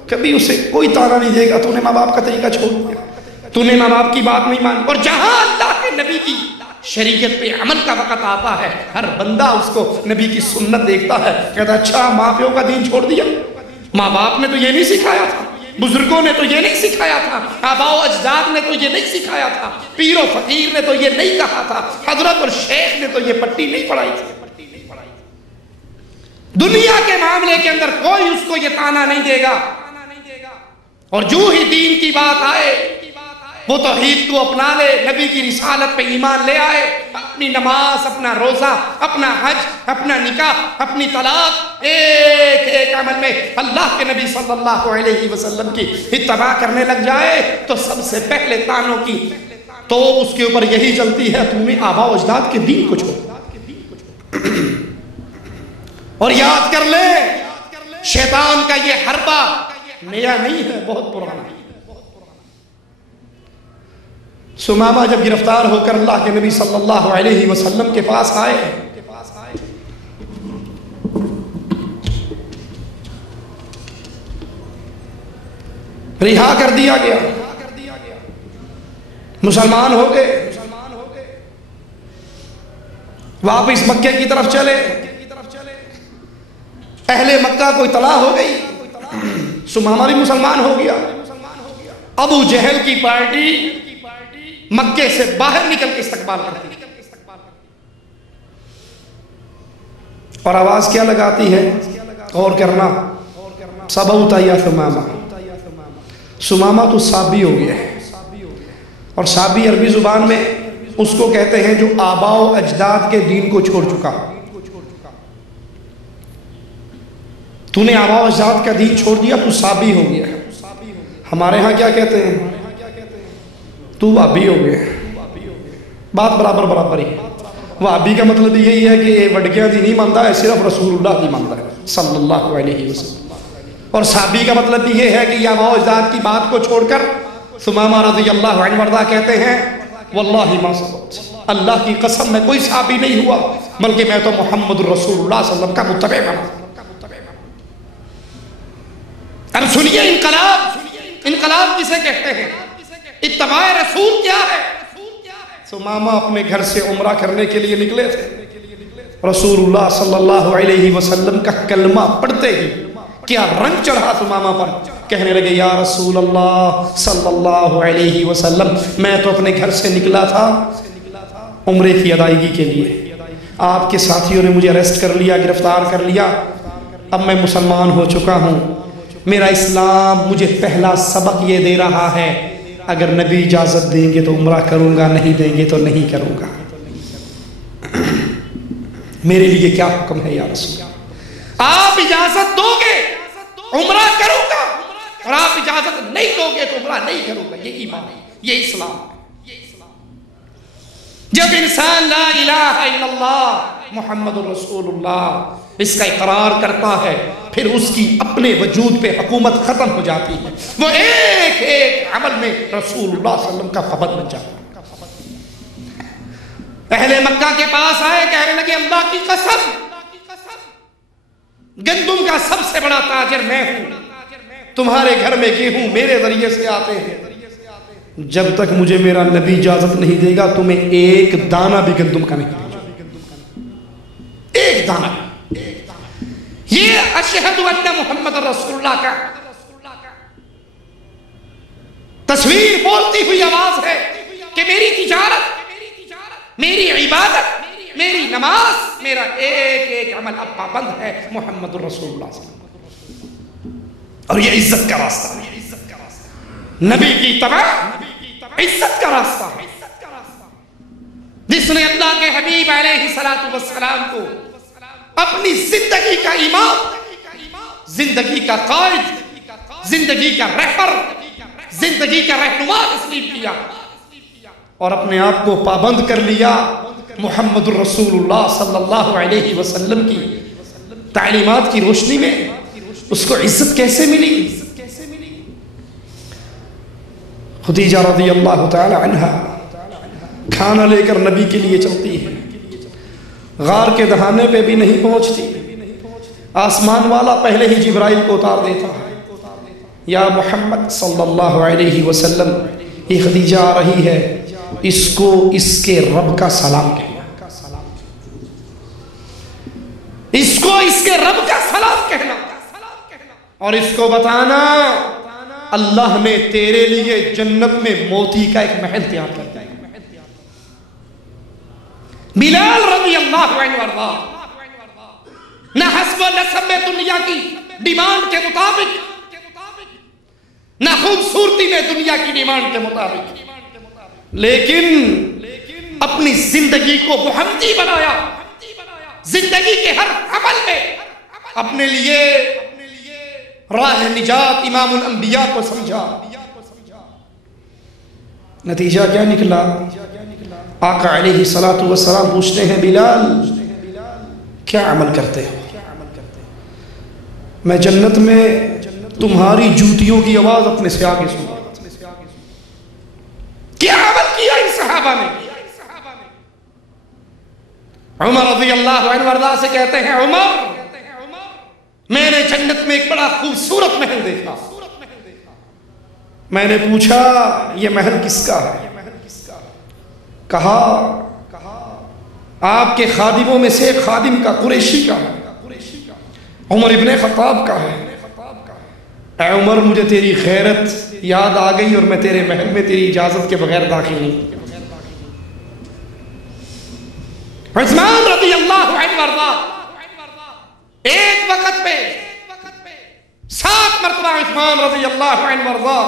کبھی اسے کوئی تانا نہیں دے گا تو نے ماں باپ کا طریقہ چھوڑ دیا، تو نے ماں باپ کی بات نہیں مانی۔ اور جہاں اللہ کے نبی کی شریعت پہ عمل کا وقت آتا ہے، ہر بندہ اس کو نبی کی سنت دیکھتا ہے، کہتا ہے اچھا ماں پیو کا دین چھوڑ دیا، ماں باپ نے تو یہ نہیں سکھایا تھا، بزرگوں نے تو یہ نہیں سکھایا تھا، آباء و اجداد نے تو یہ نہیں سکھایا تھا، پیر و فقیر نے تو یہ نہیں کہا تھا، حضرت اور شیخ نے تو یہ پٹی نہیں پڑھائی تھی۔ دنیا کے معاملے کے اندر کوئی اس کو یہ تانا نہیں دے گا، اور جو ہی دین کی بات آئے وہ توحید کو اپنا لے، نبی کی رسالت پہ ایمان لے آئے، اپنی نماز، اپنا روزہ، اپنا حج، اپنا نکاح، اپنی طلاق، ایک ایک عمل میں اللہ کے نبی صلی اللہ علیہ وسلم کی اتباع کرنے لگ جائے تو سب سے پہلے تانوں کی تو اس کے اوپر یہی چلتی ہے، تو نے آباء و اجداد کے دین کو چھوڑا۔ اور یاد کر لے شیطان کا یہ حربہ نیا نہیں ہے، بہت پرانا ہے۔ سمامہ جب گرفتار ہو کر اللہ کے نبی صلی اللہ علیہ وسلم کے پاس آئے، رہا کر دیا گیا، مسلمان ہو گئے، واپس مکے کی طرف چلے، اہل مکہ کو اطلاع ہو گئی، سمامہ بھی مسلمان ہو گیا۔ ابو جہل کی پارٹی مکے سے باہر نکل کے استقبال کرتی اور آواز کیا لگاتی ہے؟ اور کرنا سبوتا یا سمامہ، سمامہ تو سابی ہو گیا ہے، اور سابی عربی زبان میں اس کو کہتے ہیں جو آباء و اجداد کے دین کو چھوڑ چکا۔ تو نے آباء و اجداد کا دین چھوڑ دیا، تو سابی ہو گیا ہے۔ ہمارے ہاں کیا کہتے ہیں؟ تو وہابی ہو گئے، بات برابر برابر ہی۔ وہابی کا مطلب یہی ہے کہ وڈکیاں دی نہیں مانتا ہے، صرف رسول اللہ کی مانتا ہے صلی اللہ علیہ وسلم۔ اور صحابی کا مطلب بھی یہ ہے کہ یہ آباء و اجداد کی بات کو چھوڑ کر ثمامہ رضی اللہ عنہ وردہ کہتے ہیں واللہ ما صبت، اللہ کی قسم میں کوئی صحابی نہیں ہوا بلکہ میں تو محمد رسول اللہ صلی اللہ علیہ وسلم کا متبع بنا۔ اب سنیے انقلاب کسے کہتے ہیں؟ اتباع رسول کیا ہے؟ ثمامہ اپنے گھر سے عمرہ کرنے کے لیے نکلے تھے، رسول اللہ صلی اللہ علیہ وسلم کا کلمہ پڑھتے ہی کیا رنگ چڑھا ثمامہ پر، کہنے لگے یا رسول اللہ صلی اللہ علیہ وسلم، میں تو اپنے گھر سے نکلا تھا عمرے کی ادائیگی کے لیے، آپ کے ساتھیوں نے مجھے اریسٹ کر لیا، گرفتار کر لیا، اب میں مسلمان ہو چکا ہوں، میرا اسلام مجھے پہلا سبق یہ دے رہا ہے اگر نبی اجازت دیں گے تو عمرہ کروں گا، نہیں دیں گے تو نہیں کروں گا۔ میرے لیے کیا حکم ہے یا رسول اللہ؟ آپ اجازت دو گے عمرہ کروں گا، اور آپ اجازت نہیں دو گے تو عمرہ نہیں کروں گا. یہ ایمان ہے، یہ اسلام ہے. جب انسان لا الہ الا اللہ محمد الرسول اللہ اس کا اقرار کرتا ہے، پھر اس کی اپنے وجود پہ حکومت ختم ہو جاتی ہے. وہ ایک ایک عمل میں رسول اللہ صلی اللہ علیہ وسلم کا پابند بن جاتا ہے. اہل مکہ کے پاس آئے، کہنے لگے اللہ کی قسم گندم کا سب سے بڑا تاجر میں ہوں، تمہارے گھر میں گیہوں میرے ذریعے سے آتے ہیں، جب تک مجھے میرا نبی اجازت نہیں دے گا تمہیں ایک دانہ بھی گندم کا نہیں دے گا، ایک دانہ. یہ اشہد ان محمد رسول اللہ کا تصویر بولتی ہوئی آواز ہے کہ میری تجارت، میری عبادت، میری نماز، میرا ایک ایک عمل اب پابند ہے محمد الرسول اللہ صلی اللہ علیہ وسلم. اور یہ عزت کا راستہ ہے، نبی کی اتباع عزت کا راستہ ہے. جس نے اللہ کے حبیب علیہ السلام کو اپنی زندگی کا امام، زندگی کا قائد، زندگی کا رہبر، زندگی کا رہنما تسلیم کیا اور اپنے آپ کو پابند کر لیا محمد الرسول اللہ صلی اللہ علیہ وسلم کی تعلیمات کی روشنی میں، اس کو عزت کیسے ملی؟ خدیجہ رضی اللہ تعالی عنہا کھانا لے کر نبی کے لیے چلتی ہے، غار کے دہانے پہ بھی نہیں پہنچتی، آسمان والا پہلے ہی جبرائیل کو اتار دیتا ہے. یا محمد صلی اللہ علیہ وسلم، یہ خدیجہ آ رہی ہے، اس کو اس کے رب کا سلام کہنا، اس کو اس کے رب کا سلام کہنا، اور اس کو بتانا اللہ نے تیرے لیے جنت میں موتی کا ایک محل تیار کر دیا. بلال رضی اللہ عنہ وارضا نہ حسب و نسب میں دنیا کی ڈیمانڈ کے مطابق، نہ خوبصورتی میں دنیا کی ڈیمانڈ کے مطابق، لیکن اپنی زندگی کو محمدی بنایا. زندگی کے ہر عمل میں اپنے لیے راہ نجات امام الانبیاء کو سمجھا. نتیجہ کیا نکلا؟ آقا علیہ السلام پوچھتے ہیں بلال کیا عمل کرتے ہو؟ میں جنت میں تمہاری جوتیوں کی آواز اپنے سے آگے سنا. کیا عمل کیا ان صحابہ نے؟ عمر رضی اللہ عنہ وارضا سے کہتے ہیں عمر میں نے جنت میں ایک بڑا خوبصورت محل دیکھا. میں نے پوچھا یہ محل کس کا ہے؟ کہا آپ کے خادموں میں سے ایک خادم کا، قریشی کا ہے، عمر ابن خطاب کا ہے. اے عمر مجھے تیری غیرت یاد آ گئی اور میں تیرے محل میں تیری اجازت کے بغیر داخل نہیں. عثمان رضی اللہ عنہ وارضا ایک وقت پہ 7 مرتبہ عثمان رضی اللہ عنہ وارضا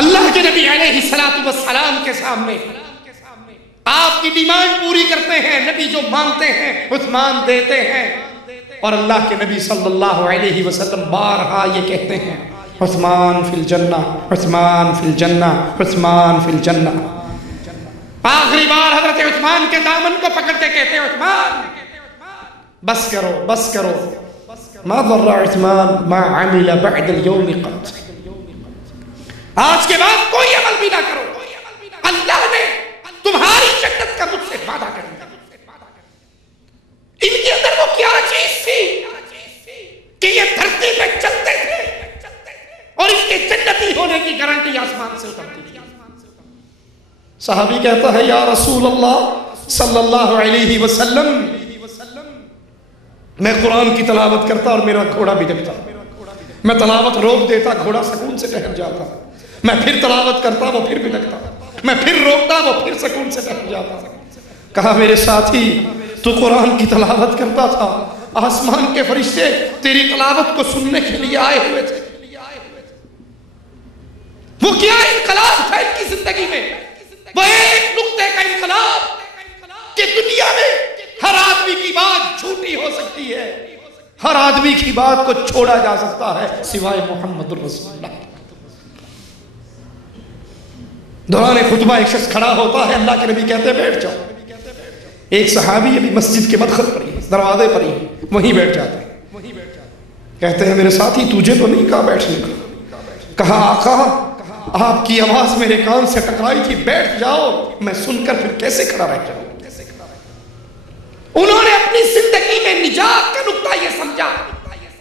اللہ کے نبی علیہ السلام کے سامنے آپ کی ڈیمانڈ پوری کرتے ہیں. نبی جو مانگتے ہیں عثمان دیتے ہیں، اور اللہ کے نبی صلی اللہ علیہ وسلم بارہا یہ کہتے ہیں عثمان فی الجنہ، عثمان فی الجنہ، عثمان فی الجنہ. آخری بار حضرت عثمان کے دامن کو پکڑ کے کہتے ہیں عثمان بس کرو بس کرو، ما ضر عثمان ما عمل بعد اليوم قط، آج کے بعد کوئی عمل بھی نہ کرو، اللہ نے تمہاری جنت کا مجھ سے وعدہ کر دیا. ان کے اندر وہ کیا چیز تھی کہ یہ دھرتی پہ چلتے تھے اور اس کے جنتی ہونے کی گارنٹی آسمان سے اترتی تھی. صحابی کہتا ہے یا رسول اللہ صلی اللہ علیہ وسلم میں قرآن کی تلاوت کرتا اور میرا گھوڑا بھی دبتا، میں تلاوت روک دیتا گھوڑا سکون سے ٹہل جاتا، میں پھر تلاوت کرتا وہ پھر بھی لگتا، میں پھر روکتا وہ پھر سکون سے ٹہل جاتا. کہا میرے ساتھی تو قرآن کی تلاوت کرتا تھا، آسمان کے فرشتے تیری تلاوت کو سننے کے لیے آئے ہوئے تھے. وہ کیا انقلاب تھا ان کی زندگی میں؟ وہ ایک نقطے کا انقلاب کہ دنیا میں ہر آدمی کی بات جھوٹی ہو سکتی ہے، ہر آدمی کی بات کو چھوڑا جا سکتا ہے سوائے محمد الرسول اللہ۔ دوران خطبہ ایک شخص کھڑا ہوتا ہے، اللہ کے نبی کہتے ہیں بیٹھ جاؤ۔ ایک صحابی ابھی مسجد کے مدخل پر ہی، دروازے پر ہی، وہیں بیٹھ جاتے ہیں۔ کہتے ہیں میرے ساتھی تجھے تو نہیں کہا بیٹھنے کا۔ کہا آقا آپ کی آواز میرے کان سے ٹکرائی تھی، بیٹھ جاؤ، میں سن کر پھر کیسے کھڑا رہ جاؤں؟ انہوں نے اپنی زندگی میں نجات کا نقطہ یہ سمجھا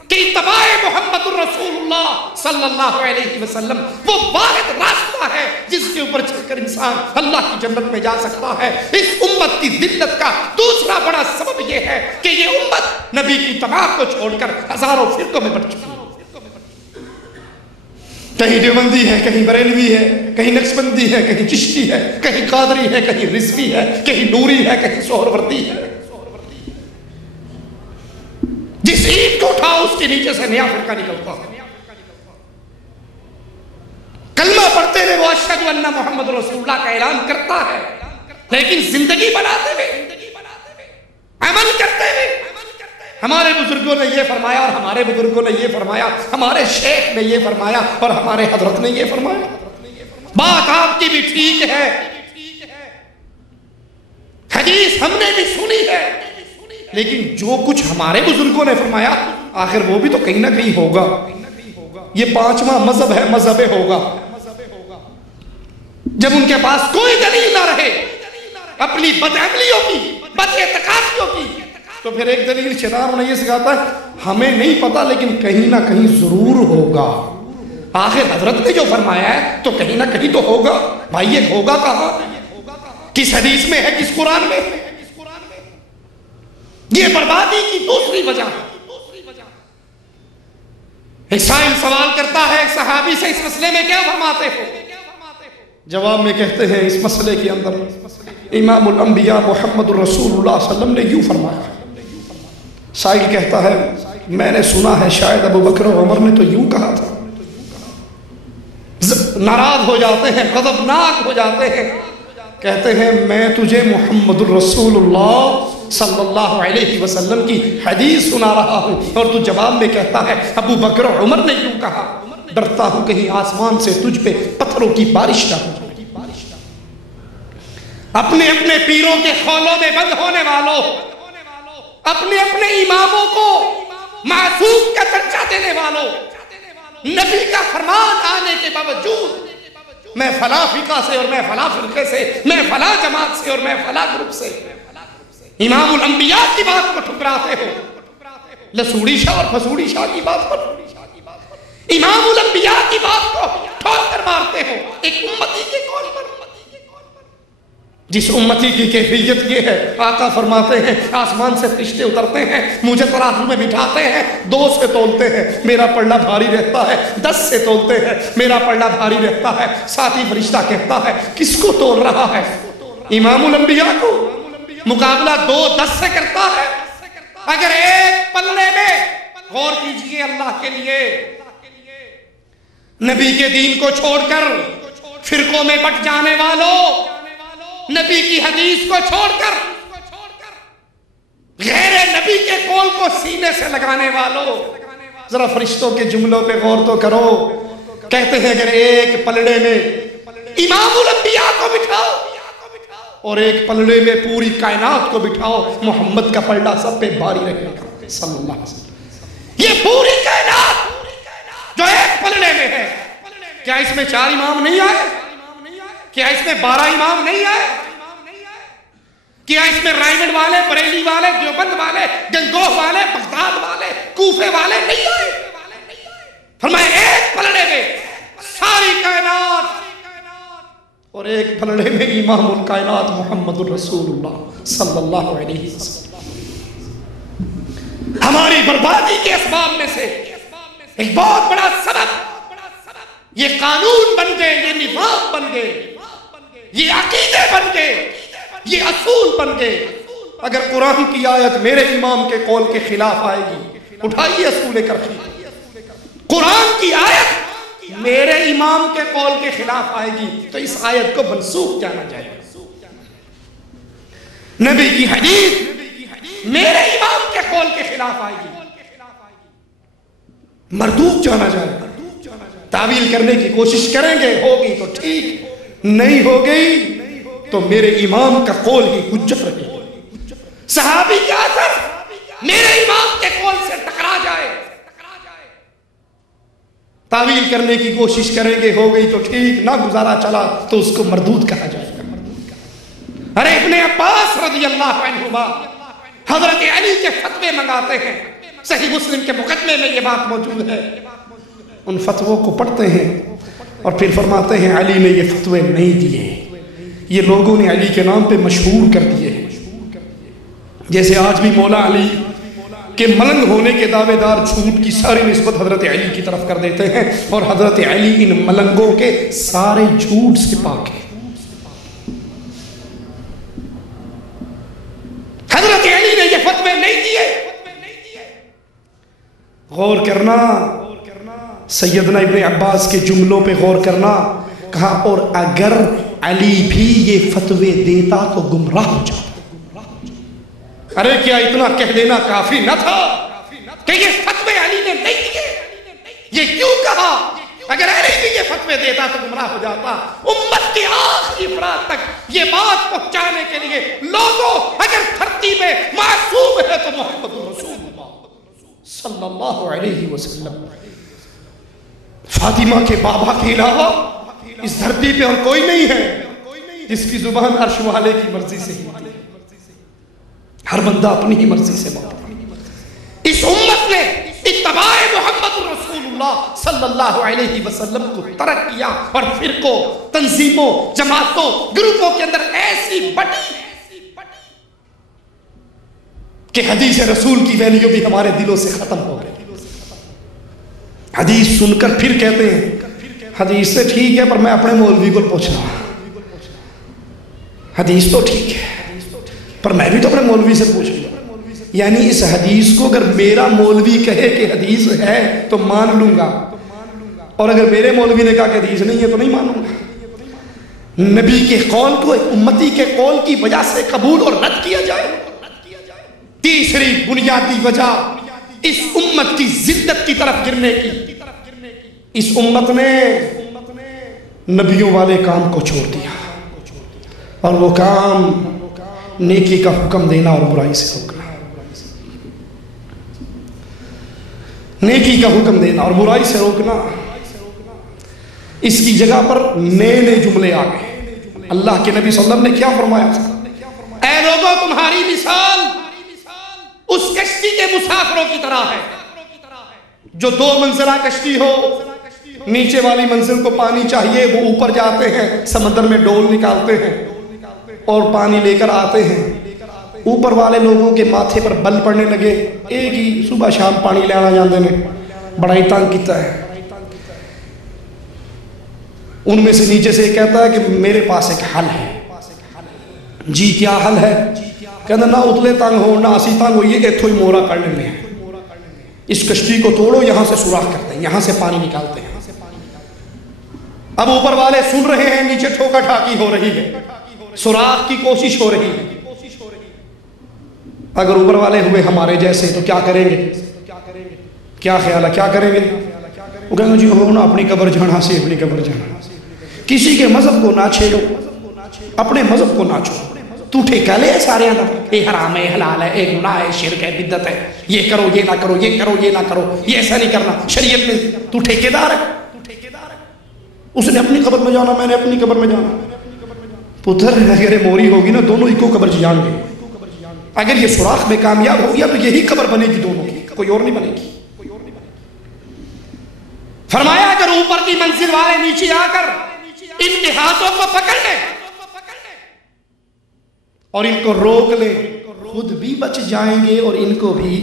کہ اتباع محمد الرسول اللہ صلی اللہ علیہ وسلم وہ واحد راستہ ہے جس کے اوپر چل کر انسان اللہ کی جنت میں جا سکتا ہے۔ اس امت کی ذلت کا دوسرا بڑا سبب یہ ہے کہ یہ امت نبی کی اتباع کو چھوڑ کر ہزاروں فرقوں میں بٹ چکی ہے۔ کہیں دیوبندی ہے، کہیں بریلوی ہے، کہیں نقشبندی ہے، کہیں چشتی ہے، کہیں قادری ہے، کہیں رضوی ہے، کہیں نوری ہے، کہیں سہروردی ہے۔ جس اینٹ کو اٹھاؤ اس کے نیچے سے نیا فرقہ نکلتا ہے۔ کلمہ پڑھتے ہوئے وہ اشہد ان محمد رسول اللہ کا اعلان کرتا ہے، لیکن زندگی بناتے ہوئے، عمل کرتے ہوئے، ہمارے بزرگوں نے یہ فرمایا اور ہمارے بزرگوں نے یہ فرمایا، ہمارے شیخ نے یہ فرمایا اور ہمارے حضرت نے یہ فرمایا۔ بات آپ کی بھی ٹھیک ہے، حدیث ہم نے بھی سنی ہے، لیکن جو کچھ ہمارے بزرگوں نے فرمایا آخر وہ بھی تو کہیں نہ کہیں ہوگا۔ یہ پانچواں مذہب ہے، مذہب ہوگا۔ جب ان کے پاس کوئی دلیل نہ رہے اپنی بدعملیوں کی، بد اعتقادیوں کی، تو پھر ایک دلیل شیطان انہیں یہ سکھاتا ہے ہمیں نہیں پتا لیکن کہیں نہ کہیں ضرور ہوگا۔ آخر حضرت نے جو فرمایا ہے تو کہیں نہ کہیں تو ہوگا۔ بھائی یہ ہوگا کہاں؟ کس حدیث میں ہے، کس قرآن میں ہے؟ یہ بربادی کی دوسری وجہ ہے۔ ایک سائل سوال کرتا ہے ایک صحابی سے اس مسئلے میں کیا فرماتے ہو؟ جواب میں کہتے ہیں اس مسئلے کے اندر امام الانبیاء محمد الرسول اللہ صلی اللہ علیہ وسلم نے یوں فرمایا۔ سائل کہتا ہے میں نے سنا ہے شاید ابو بکر و عمر نے تو یوں کہا تھا۔ ناراض ہو جاتے ہیں، غضبناک ہو جاتے ہیں، کہتے ہیں میں تجھے محمد الرسول اللہ صلی اللہ علیہ وسلم کی حدیث سنا رہا ہوں اور تو جواب میں کہتا ہے ابو بکر و عمر نے یوں کہا۔ ڈرتا ہوں کہیں آسمان سے تجھ پہ پتھروں کی بارش نہ ہو۔ اپنے اپنے پیروں کے خولوں میں بند ہونے والوں، اپنے اپنے اماموں کو معصوم کا درجہ دینے والوں، نبی کا فرمان آنے کے باوجود میں فلاں فرقہ سے اور میں فلاں فرقے سے، میں فلاں جماعت سے اور میں فلاں گروپ سے، امام الانبیاء کی بات کو ٹھکراتے ہو، لسوڑی شاہ اور فسوڑی شاہ کی بات پر امام الانبیاء کی بات کو ٹھوک کر مارتے ہو ایک امتی کے قول پر۔ جس امتی کی کیفیت یہ ہے، آقا فرماتے ہیں آسمان سے فرشتے اترتے ہیں، مجھے ترازو میں بٹھاتے ہیں، 2 سے تولتے ہیں میرا پلڑا بھاری رہتا ہے، 10 سے تولتے ہیں میرا پلڑا بھاری رہتا ہے۔ ساتھی فرشتہ کہتا ہے کس کو تول رہا ہے؟ امام الانبیاء کو۔ مقابلہ 2 10 سے کرتا ہے۔ اگر ایک پلڑے میں، غور کیجئے اللہ کے لیے، نبی کے دین کو چھوڑ کر فرقوں میں بٹ جانے والوں، نبی کی حدیث کو چھوڑ کر غیر نبی کے قول کو سینے سے لگانے والوں، ذرا فرشتوں کے جملوں پہ غور تو کرو۔ کہتے ہیں اگر ایک پلڑے میں امام الانبیاء کو بٹھاؤ اور ایک پلڑے میں پوری کائنات کو بٹھاؤ، محمد کا پلڑا سب پہ بھاری رہے گا صلی اللہ علیہ وسلم۔ یہ پوری کائنات جو ایک پلڑے میں ہے، کیا اس میں 4 امام نہیں آئے؟ کیا اس میں 12 امام نہیں آئے؟ کیا اس میں رائمنڈ والے، بریلی والے، دیوبند والے، گنگوہ والے، بغداد والے، کوفے والے نہیں آئے؟ فرمایا ایک پلڑے میں ساری کائنات اور ایک پلڑے میں امام الکائنات محمد الرسول اللہ صلی اللہ علیہ وسلم۔ ہماری بربادی کے اسباب میں سے ایک بہت بڑا سبب یہ قانون بن گئے، یہ نظام بن گئے، یہ عقیدے بن گئے، یہ اصول بن گئے۔ اگر قرآن کی آیت میرے امام کے قول کے خلاف آئے گی، اٹھائیے اصول کرخی۔ قرآن کی آیت میرے امام کے قول کے خلاف آئے گی تو اس آیت کو منسوخ جانا جائے گا۔ نبی کی حدیث میرے امام کے قول کے خلاف آئے گی، مردود جانا جائے گا۔ تعویل کرنے کی کوشش کریں گے، ہوگی تو ٹھیک، نہیں ہو گئی تو میرے امام کا قول ہی حجت رہے گی۔ صحابی کا اثر میرے امام کے قول سے ٹکرا جائے، تعویل کرنے کی کوشش کریں گے، ہو گئی تو ٹھیک، نہ گزارا چلا تو اس کو مردود کہا جائے گا۔ ارے ابن عباس رضی اللہ عنہما حضرت علی کے فتوے منگاتے ہیں، صحیح مسلم کے مقدمے میں یہ بات موجود ہے، ان فتووں کو پڑھتے ہیں اور پھر فرماتے ہیں علی نے یہ فتوے نہیں دیے، یہ لوگوں نے علی کے نام پہ مشہور کر دیے ہیں۔ جیسے آج بھی مولا علی کہ ملنگ ہونے کے دعوے دار جھوٹ کی ساری نسبت حضرت علی کی طرف کر دیتے ہیں، اور حضرت علی ان ملنگوں کے سارے جھوٹ سے پاک ہے۔ حضرت علی نے یہ فتوے نہیں دیے۔ غور کرنا، سیدنا ابن عباس کے جملوں پہ غور کرنا، کہا اور اگر علی بھی یہ فتوے دیتا تو گمراہ ہو جاتا۔ ارے کیا اتنا کہہ دینا کافی نہ تھا کہ یہ فتوے علی نے نہیں دیے؟ یہ کیوں کہا؟ اگر علی بھی یہ فتوے دیتا تو گمراہ ہو جاتا۔ امت کے آخری افراد تک یہ بات پہنچانے کے لیے لوگوں اگر دھرتی میں معصوم ہے تو محمد رسول اللہ صلی اللہ علیہ وسلم۔ فاطمہ کے بابا کے علاوہ اس دھرتی پہ اور کوئی نہیں ہے جس کی زبان عرش والے کی مرضی سے ہی ہوتی ہے۔ ہر بندہ اپنی ہی مرضی سے بولتا ہے۔ اس امت نے اتباع محمد رسول اللہ صلی اللہ علیہ وسلم کو ترک کیا، اور فرقوں، تنظیموں، جماعتوں، گروپوں کے اندر ایسی بڑی کہ حدیث رسول کی ویلیو بھی ہمارے دلوں سے ختم ہو گئی۔ حدیث سن کر پھر کہتے ہیں حدیث سے ٹھیک ہے پر میں اپنے مولوی کو پوچھ رہا ہوں، حدیث تو ٹھیک ہے پر میں بھی تو اپنے مولوی سے پوچھ لوں۔ یعنی اس حدیث کو اگر میرا مولوی کہے کہ حدیث ہے تو مان لوں گا، اور اگر میرے مولوی نے کہا کہ حدیث نہیں ہے تو نہیں مانوں گا۔ نبی کے قول کو ایک امتی کے قول کی وجہ سے قبول اور رد کیا جائے۔ تیسری بنیادی وجہ اس امت کی زدت کی طرف گرنے کی، اس امت نے نبیوں والے کام کو چھوڑ دیا، اور وہ کام نیکی کا حکم دینا اور برائی سے روکنا، نیکی کا حکم دینا اور برائی سے روکنا۔ اس کی جگہ پر نئے نئے جملے آ گئے۔ اللہ کے نبی صلی اللہ علیہ وسلم نے کیا فرمایا تھا؟ اے لوگوں تمہاری مثال اس کشتی کے مسافروں کی طرح ہے جو دو منزلہ کشتی ہو، نیچے والی منزل کو پانی چاہیے، وہ اوپر جاتے ہیں، سمندر میں ڈول نکالتے ہیں اور پانی لے کر آتے ہیں۔ اوپر والے لوگوں کے ماتھے پر بل پڑنے لگے، ایک ہی صبح شام پانی لینا جاندے نے، بڑا ہی تنگ کیتا ہے۔ ان میں سے نیچے سے کہتا ہے کہ میرے پاس ایک حل ہے۔ جی کیا حل ہے؟ کہتا نہ اتلے تنگ ہو نہ اسی تنگ ہوئیے، ایتھو ہی مورا کر لیں گے، اس کشتی کو توڑو، یہاں سے سوراخ کرتے ہیں، یہاں سے پانی نکالتے ہیں۔ اب اوپر والے سن رہے ہیں، نیچے ٹھوکا ٹھاکی ہو رہی ہے، سوراخ کی کوشش ہو رہی ہے۔ اگر اوپر والے ہوئے ہمارے جیسے تو کیا کریں گے؟ کیا خیال ہے کیا کریں گے؟ وہ کہیں گے جی ہو نا اپنی قبر جانا سے اپنی قبر جانا، کسی کے مذہب کو نہ چھیڑو، اپنے مذہب کو نہ چھوڑو، تو ٹھیکہ لے سارے اندر، اے حرام ہے، حلال ہے، اے گناہ ہے، شرک ہے، بدعت ہے، یہ کرو یہ نہ کرو، یہ کرو یہ نہ کرو، یہ ایسا نہیں کرنا شریعت میں، تو ٹھیکیدار ہے۔ اس نے اپنی قبر میں جانا، میں نے اپنی قبر میں جانا۔ پتر اگر موری ہوگی نا دونوں ہی کو قبر جان گے۔ اگر یہ سوراخ میں کامیاب ہو گیا تو یہی قبر بنے گی دونوں کی، کوئی اور نہیں بنے گی۔ فرمایا اگر اوپر کی منزل والے نیچے آ کر ان کے ہاتھوں کو پکڑ لیں اور ان کو روک لیں، خود بھی بچ جائیں گے اور ان کو بھی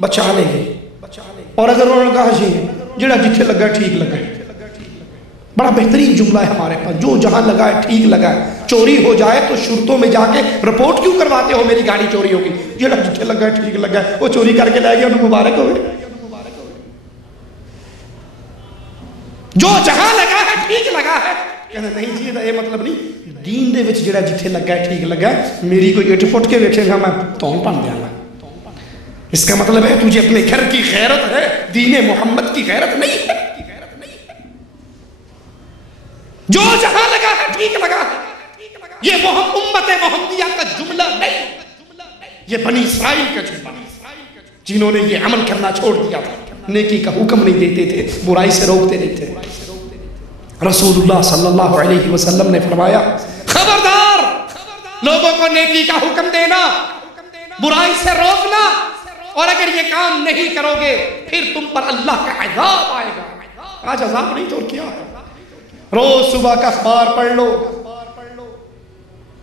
بچا لیں گے۔ اور اگر انہوں نے کہا جی جڑا جتھے لگا ٹھیک لگا ہے، بڑا بہترین جملہ ہے ہمارے پاس، جو جہاں لگا ہے ٹھیک لگا ہے، چوری ہو جائے تو شرطوں میں جا کے رپورٹ کیوں کرواتے ہو میری گاڑی چوری ہوگی، جڑا جتھے لگا ہے ٹھیک لگا ہے، وہ چوری کر کے لائے گیا انہوں مبارک ہوئے۔ جو جہاں لگا ہے ٹھیک لگا ہے. کہنا نہیں جی یہ مطلب نہیں دین دے وچ جڑا جتھے لگا ہے ٹھیک لگا ہے, میری کوئی اٹھ پٹ کے ویکھے گا میں تون بن دیاں گا. اس کا مطلب ہے تجھے اپنے گھر کی غیرت ہے, دین محمد کی غیرت نہیں ہے. جو جہاں لگا ہے ٹھیک لگا ہے. یہ امت محمدیہ کا جملہ نہیں, یہ بنی اسرائیل کا جملہ, جنہوں نے یہ عمل کرنا چھوڑ دیا تھا, نیکی کا حکم نہیں دیتے تھے, برائی سے روکتے نہیں تھے. رسول اللہ صلی اللہ علیہ وسلم نے فرمایا خبردار لوگوں کو نیکی کا حکم دینا, برائی سے روکنا, اور اگر یہ کام نہیں کرو گے پھر تم پر اللہ کا عذاب آئے گا. آج عذاب نہیں تو اور کیا ہے. روز صبح کا اخبار پڑھ لو.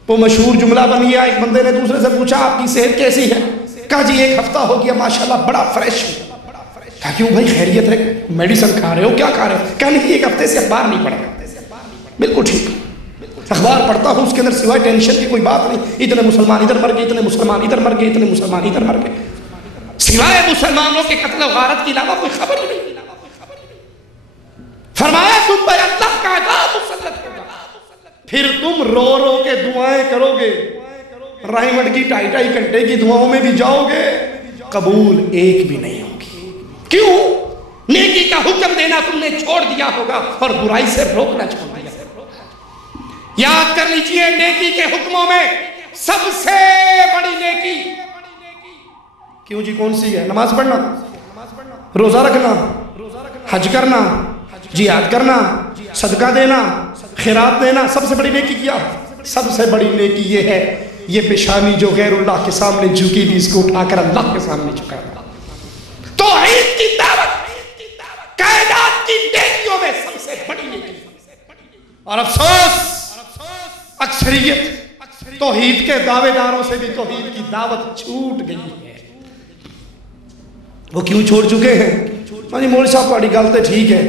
وہ مشہور جملہ بن گیا, ایک بندے نے دوسرے سے پوچھا آپ کی صحت کیسی ہے؟ کہا جی 1 ہفتہ ہو گیا ماشاءاللہ بڑا فریش ہوں. کہا کیوں بھائی خیریت ہے, میڈیسن کھا رہے ہو, کیا کھا رہے ہو؟ کہا نہیں 1 ہفتے سے اخبار نہیں پڑھا. بالکل ٹھیک, اخبار پڑھتا ہوں اس کے اندر سوائے ٹینشن کی کوئی بات نہیں. اتنے مسلمان ادھر مر گئے, اتنے مسلمان ادھر مر گئے, اتنے مسلمان ادھر مر گئے, سوائے مسلمانوں کے قتل و غارت کے علاوہ کوئی خبر ہی نہیں. فرمایا تم پر اللہ کا عذاب مسلط ہوگا, پھر تم رو رو کے دعائیں کرو گے, رحمت کی 2.5 گھنٹے کی دعاؤں میں بھی جاؤ گے, قبول ایک بھی نہیں ہوگی. کیوں؟ نیکی کا حکم دینا تم نے چھوڑ دیا ہوگا اور برائی سے روکنا چھوڑ دیا. یاد کر لیجئے نیکی کے حکموں میں سب سے بڑی نیکی کیوں جی کون سی ہے؟ نماز پڑھنا, روزہ رکھنا, حج کرنا, جہاد کرنا, صدقہ دینا, خیرات دینا. سب سے بڑی نیکی کیا؟ سب سے بڑی نیکی یہ ہے یہ پیشانی جو غیر اللہ کے سامنے جھکی تھی اس کو اٹھا کر اللہ کے سامنے جھکا. توحید کی دعوت کائنات کی نیکیوں میں سب سے بڑی نیکی. اور افسوس اکثریت توحید کے دعوے داروں سے بھی توحید کی دعوت چھوٹ گئی ہے. وہ کیوں چھوڑ چکے ہیں؟ مولوی مولوی صاحب تھوڑی گل تے ٹھیک ہے,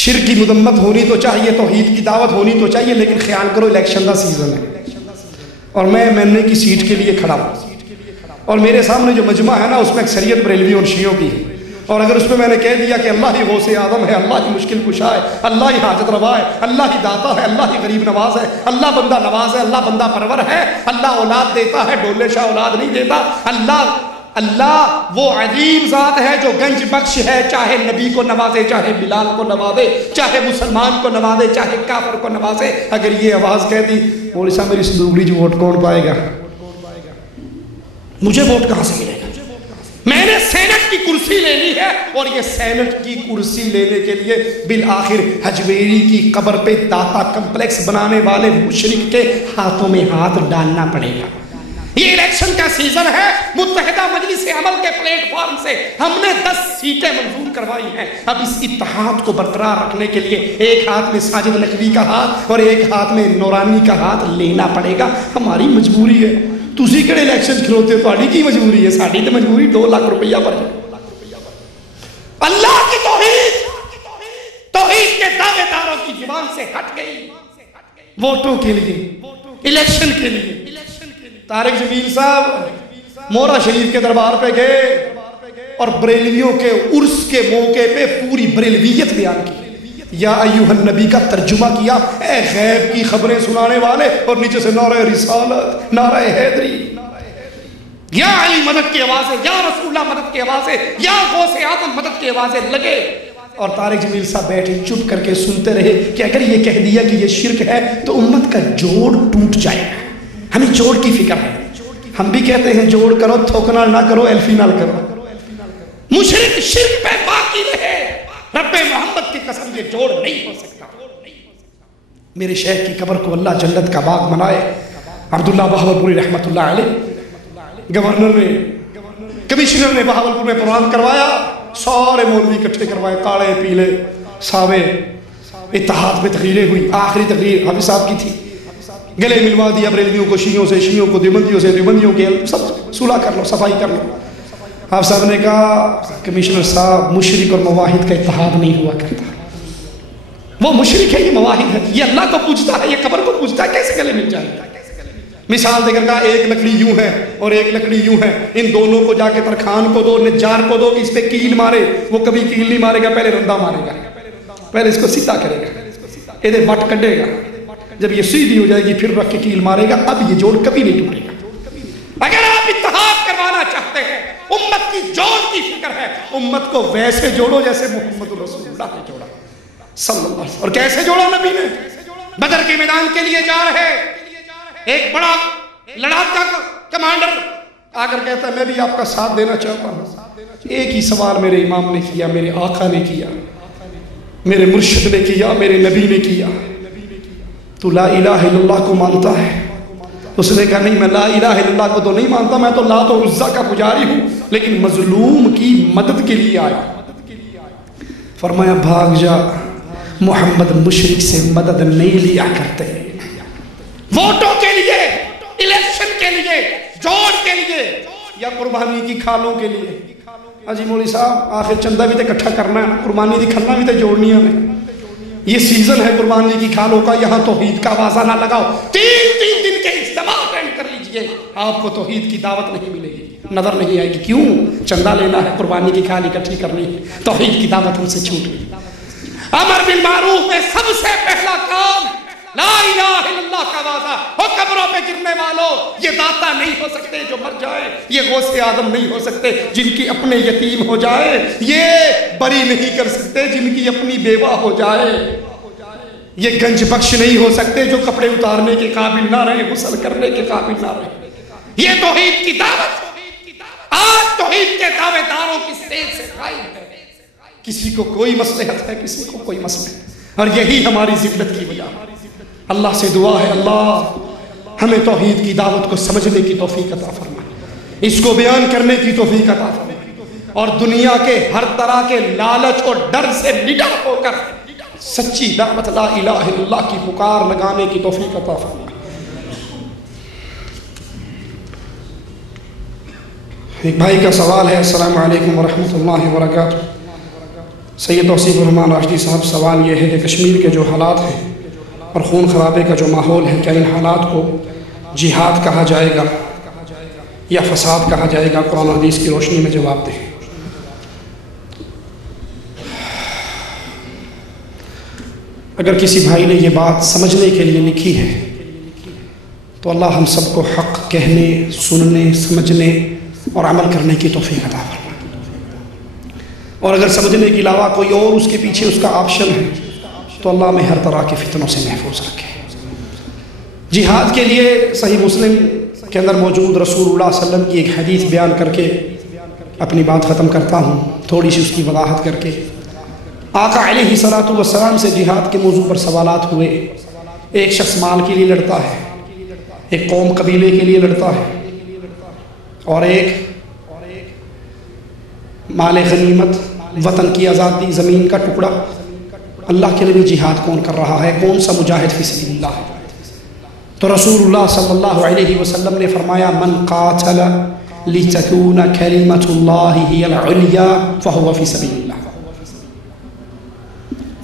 شرک کی مذمت ہونی تو چاہیے, توحید کی دعوت ہونی تو چاہیے, لیکن خیال کرو الیکشن کا سیزن ہے اور میں نے کی سیٹ کے لیے کھڑا ہوں, اور میرے سامنے جو مجمع ہے نا اس میں اکثریت بریلوی اور شیعوں کی ہے, اور اگر اس میں میں نے کہہ دیا کہ اللہ ہی غوث اعظم ہے, اللہ ہی مشکل کشا ہے, اللہ ہی حاجت روا ہے, اللہ ہی داتا ہے, اللہ ہی غریب نواز ہے, اللہ بندہ نواز ہے, اللہ بندہ پرور ہے, اللہ اولاد دیتا ہے, ڈولے شاہ اولاد نہیں دیتا, اللہ وہ عظیم ذات ہے جو گنج بخش ہے, چاہے نبی کو نوازے, چاہے بلال کو نوازے, چاہے مسلمان کو نوازے, چاہے کافر کو نوازے. اگر یہ آواز کہہ دی مولوی صاحب میری صندوقڑی جو ووٹ کون پائے گا, مجھے ووٹ کہاں سے ملے گا؟ میں نے سینٹ کی کرسی لے لی ہے, اور یہ سینٹ کی کرسی لینے کے لیے بالآخر حجویری کی قبر پہ داتا کمپلیکس بنانے والے مشرک کے ہاتھوں میں ہاتھ ڈالنا پڑے گا. یہ الیکشن کا سیزن ہے, متحدہ مجلس عمل کے پلیٹ فارم سے ہم نے 10 سیٹیں منظور کروائی ہیں. اب اس اتحاد کو برقرار رکھنے کے لیے ایک ہاتھ میں ساجد نقوی کا ہاتھ اور ایک ہاتھ میں نورانی کا ہاتھ لینا پڑے گا. ہماری مجبوری ہے. تسی کہڑے الیکشن کھلوتے ہو, تہاڈی کی مجبوری ہے؟ ساڈی تے مجبوری 2 لاکھ روپیہ پر اللہ کی توحید کے دعوے داروں کی زبان سے ہٹ گئی ووٹوں کے لیے, الیکشن کے لیے. طارق جمیل صاحب مورا شریف کے دربار پہ گئے اور بریلویوں کے عرس کے موقع پہ پوری بریلویت بیان کی. یا ایوہ النبی کا ترجمہ کیا, اے غیب کی خبریں سنانے والے, اور نیچے سے نعرہ رسالت, نعرہ حیدری, یا علی مدد کی آوازیں, یا رسول اللہ مدد کی آوازیں, یا غوث اعظم مدد کی آوازیں لگے. اور طارق جمیل صاحب بیٹھے چپ کر کے سنتے رہے کہ اگر یہ کہہ دیا کہ یہ شرک ہے تو امت کا جوڑ ٹوٹ جائے گا. ہمیں جوڑ کی فکر ہے. ہم بھی کہتے ہیں جوڑ کرو, تھوکنا نہ کرو, ایلفی نہ کرو. مشرک شرک پہ باقی رہے, رب محمد کی قسم یہ جوڑ نہیں ہو سکتا. میرے شیخ کی قبر کو اللہ جنت کا باغ بنائے. عبداللہ بہاولپوری رحمت اللہ علیہ گورنر نے, کمشنر نے بہاولپور میں پروگرام کروایا, سارے مولوی اکٹھے کروائے, کالے پیلے ساوے, اتحاد پہ تقریریں ہوئی. آخری تقریر حافظ صاحب کی تھی, گلے ملوا دیا بریلویوں کو شیعوں سے, شیعوں کو دیوبندیوں سے, دیوبندیوں کے سب صلح کر لو, صفائی کر لو. آپ صاحب نے کہا کمشنر صاحب مشرک اور مواحد کا اتحاد نہیں ہوا کرتا. وہ مشرک ہے, یہ مواحد ہے, یہ اللہ کو پوجتا ہے, یہ قبر کو پوجتا ہے, کیسے گلے مل جائے گا؟ مثال دے کر کہا ایک لکڑی یوں ہے اور ایک لکڑی یوں ہے, ان دونوں کو جا کے ترخان کو دو, نجار کو دو کہ اس پہ کیل مارے. وہ کبھی کیل نہیں مارے گا, پہلے رندہ مارے گا. پہلے اس کو سیدھا کرے گا، یہ وٹ کڈے گا، جب یہ سیدھی ہو جائے گی پھر رکھ کے کیل مارے گا، اب یہ جوڑ کبھی نہیں ٹوٹے گا۔ اگر آپ اتحاد کروانا چاہتے ہیں، امت کی جوڑ کی فکر ہے، امت کو ویسے جوڑو جیسے محمد رسول اللہ نے جوڑا صلی اللہ علیہ وسلم۔ اور کیسے جوڑا نبی نے؟ بدر کے میدان کے لیے جا رہے، ایک بڑا لڑاکا کمانڈر آ کر کہتا ہے میں بھی آپ کا ساتھ دینا چاہتا ہوں۔ ایک ہی سوال میرے امام نے کیا، میرے آقا نے کیا، میرے مرشد نے کیا، میرے نبی نے کیا، تو لا الہ الا اللہ کو مانتا ہے؟ اس نے کہا نہیں، میں لا الہ الا اللہ کو تو نہیں مانتا، میں تو لات و عزا کا پجاری ہوں، لیکن مظلوم کی مدد کے لیے آیا۔ فرمایا بھاگ جا، محمد مشرک سے مدد نہیں لیا کرتے، ووٹوں کے لیے، الیکشن کے لیے، جوڑ کے لیے یا قربانی کی کھالوں کے لیے۔ جی مولوی صاحب آخر چندہ بھی تے اکٹھا کرنا ہے، قربانی دی کھلنا بھی تے جوڑنی ہے، یہ سیزن ہے قربانی کی کھالوں کا، یہاں توحید کا آوازہ نہ لگاؤ۔ تین دن کے اجتماع اٹینڈ کر لیجئے، آپ کو توحید کی دعوت نہیں ملے گی، نظر نہیں آئے گی۔ کیوں؟ چندہ لینا ہے، قربانی کی کھال اکٹھی کرنی ہے، توحید کی دعوت ہم سے چھوٹ گئی۔ امر بالمعروف میں سب سے پہلا کام لا الہ الا اللہ کا آوازہ ہو۔ قبروں پہ گرنے والوں، یہ داتا نہیں ہو سکتے جو مر جائے، یہ غوث اعظم نہیں ہو سکتے جن کی اپنے یتیم ہو جائے، یہ بری نہیں کر سکتے جن کی اپنی بیوہ ہو جائے، یہ گنج بخش نہیں ہو سکتے جو کپڑے اتارنے کے قابل نہ رہے، غسل کرنے کے قابل نہ رہے۔ یہ توحید کی دعوت آج توحید کے دعوے داروں کی سٹیج سے غائب ہے۔ کسی کو کوئی مصلحت ہے، کسی کو کوئی مصلحت، اور یہی ہماری ذلت کی وجہ ہے۔ اللہ سے دعا ہے اللہ ہمیں توحید کی دعوت کو سمجھنے کی توفیق عطا فرمائے، اس کو بیان کرنے کی توفیق عطا فرمائے، اور دنیا کے ہر طرح کے لالچ اور ڈر سے نڈر ہو کر سچی دعوت لا الہ الا اللہ کی پکار لگانے کی توفیق عطا فرمائے۔ ایک بھائی کا سوال ہے، السلام علیکم ورحمۃ اللہ وبرکاتہ۔ سید توصیف الرحمان راشدی صاحب، سوال یہ ہے کہ کشمیر کے جو حالات ہیں اور خون خرابے کا جو ماحول ہے، کیا ان حالات کو جہاد کہا جائے گا یا فساد کہا جائے گا؟ قرآن و حدیث کی روشنی میں جواب دیں۔ اگر کسی بھائی نے یہ بات سمجھنے کے لیے لکھی ہے تو اللہ ہم سب کو حق کہنے، سننے، سمجھنے اور عمل کرنے کی توفیق عطا فرمائے، اور اگر سمجھنے کے علاوہ کوئی اور اس کے پیچھے اس کا آپشن ہے تو اللہ میں ہر طرح کے فتنوں سے محفوظ رکھے۔ جہاد کے لیے صحیح مسلم کے اندر موجود رسول اللہ صلی اللہ علیہ وسلم کی ایک حدیث بیان کر کے اپنی بات ختم کرتا ہوں، تھوڑی سی اس کی وضاحت کر کے۔ آقا علیہ الصلوۃ والسلام سے جہاد کے موضوع پر سوالات ہوئے۔ ایک شخص مال کے لیے لڑتا ہے، ایک قوم قبیلے کے لیے لڑتا ہے، اور ایک مال غنیمت، وطن کی آزادی، زمین کا ٹکڑا۔ اللہ کے نبی جہاد کون کر رہا ہے؟ کون سا مجاہد فی سبیل اللہ ہے؟ تو رسول اللہ صلی اللہ علیہ وسلم نے فرمایا من قاتل لتکون کلمۃ اللہ ہی العلیٰ فہو فی سبیل اللہ۔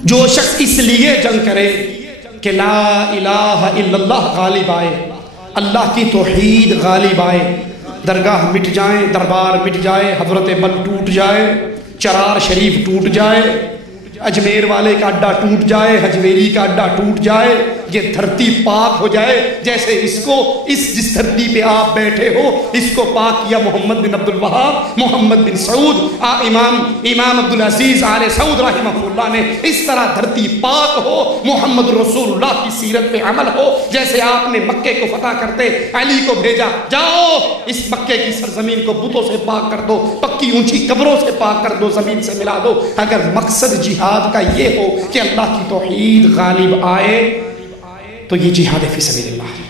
جو شخص اس لیے جنگ کرے کہ لا الہ الا اللہ غالب آئے، اللہ کی توحید غالب آئے، درگاہ مٹ جائیں، دربار مٹ جائے، حضرت بل ٹوٹ جائے، چرار شریف ٹوٹ جائے، اجمیر والے کا اڈا ٹوٹ جائے، حجویری کا اڈا ٹوٹ جائے، یہ دھرتی پاک ہو جائے، جیسے جس دھرتی پہ آپ بیٹھے ہو اس کو پاک کیا محمد بن عبد الوہاب، محمد بن سعود، امام عبدالعزیز آل سعود رحمہ اللہ نے، اس طرح دھرتی پاک ہو، محمد رسول اللہ کی سیرت پہ عمل ہو۔ جیسے آپ نے مکے کو فتح کرتے علی کو بھیجا، جاؤ اس مکے کی سرزمین کو بتوں سے پاک کر دو، پکی اونچی قبروں سے پاک کر دو، زمین سے ملا دو۔ اگر مقصد جہاد کا یہ ہو کہ اللہ کی توحید غالب آئے تو یہ جہاد فی سبیل اللہ ہے،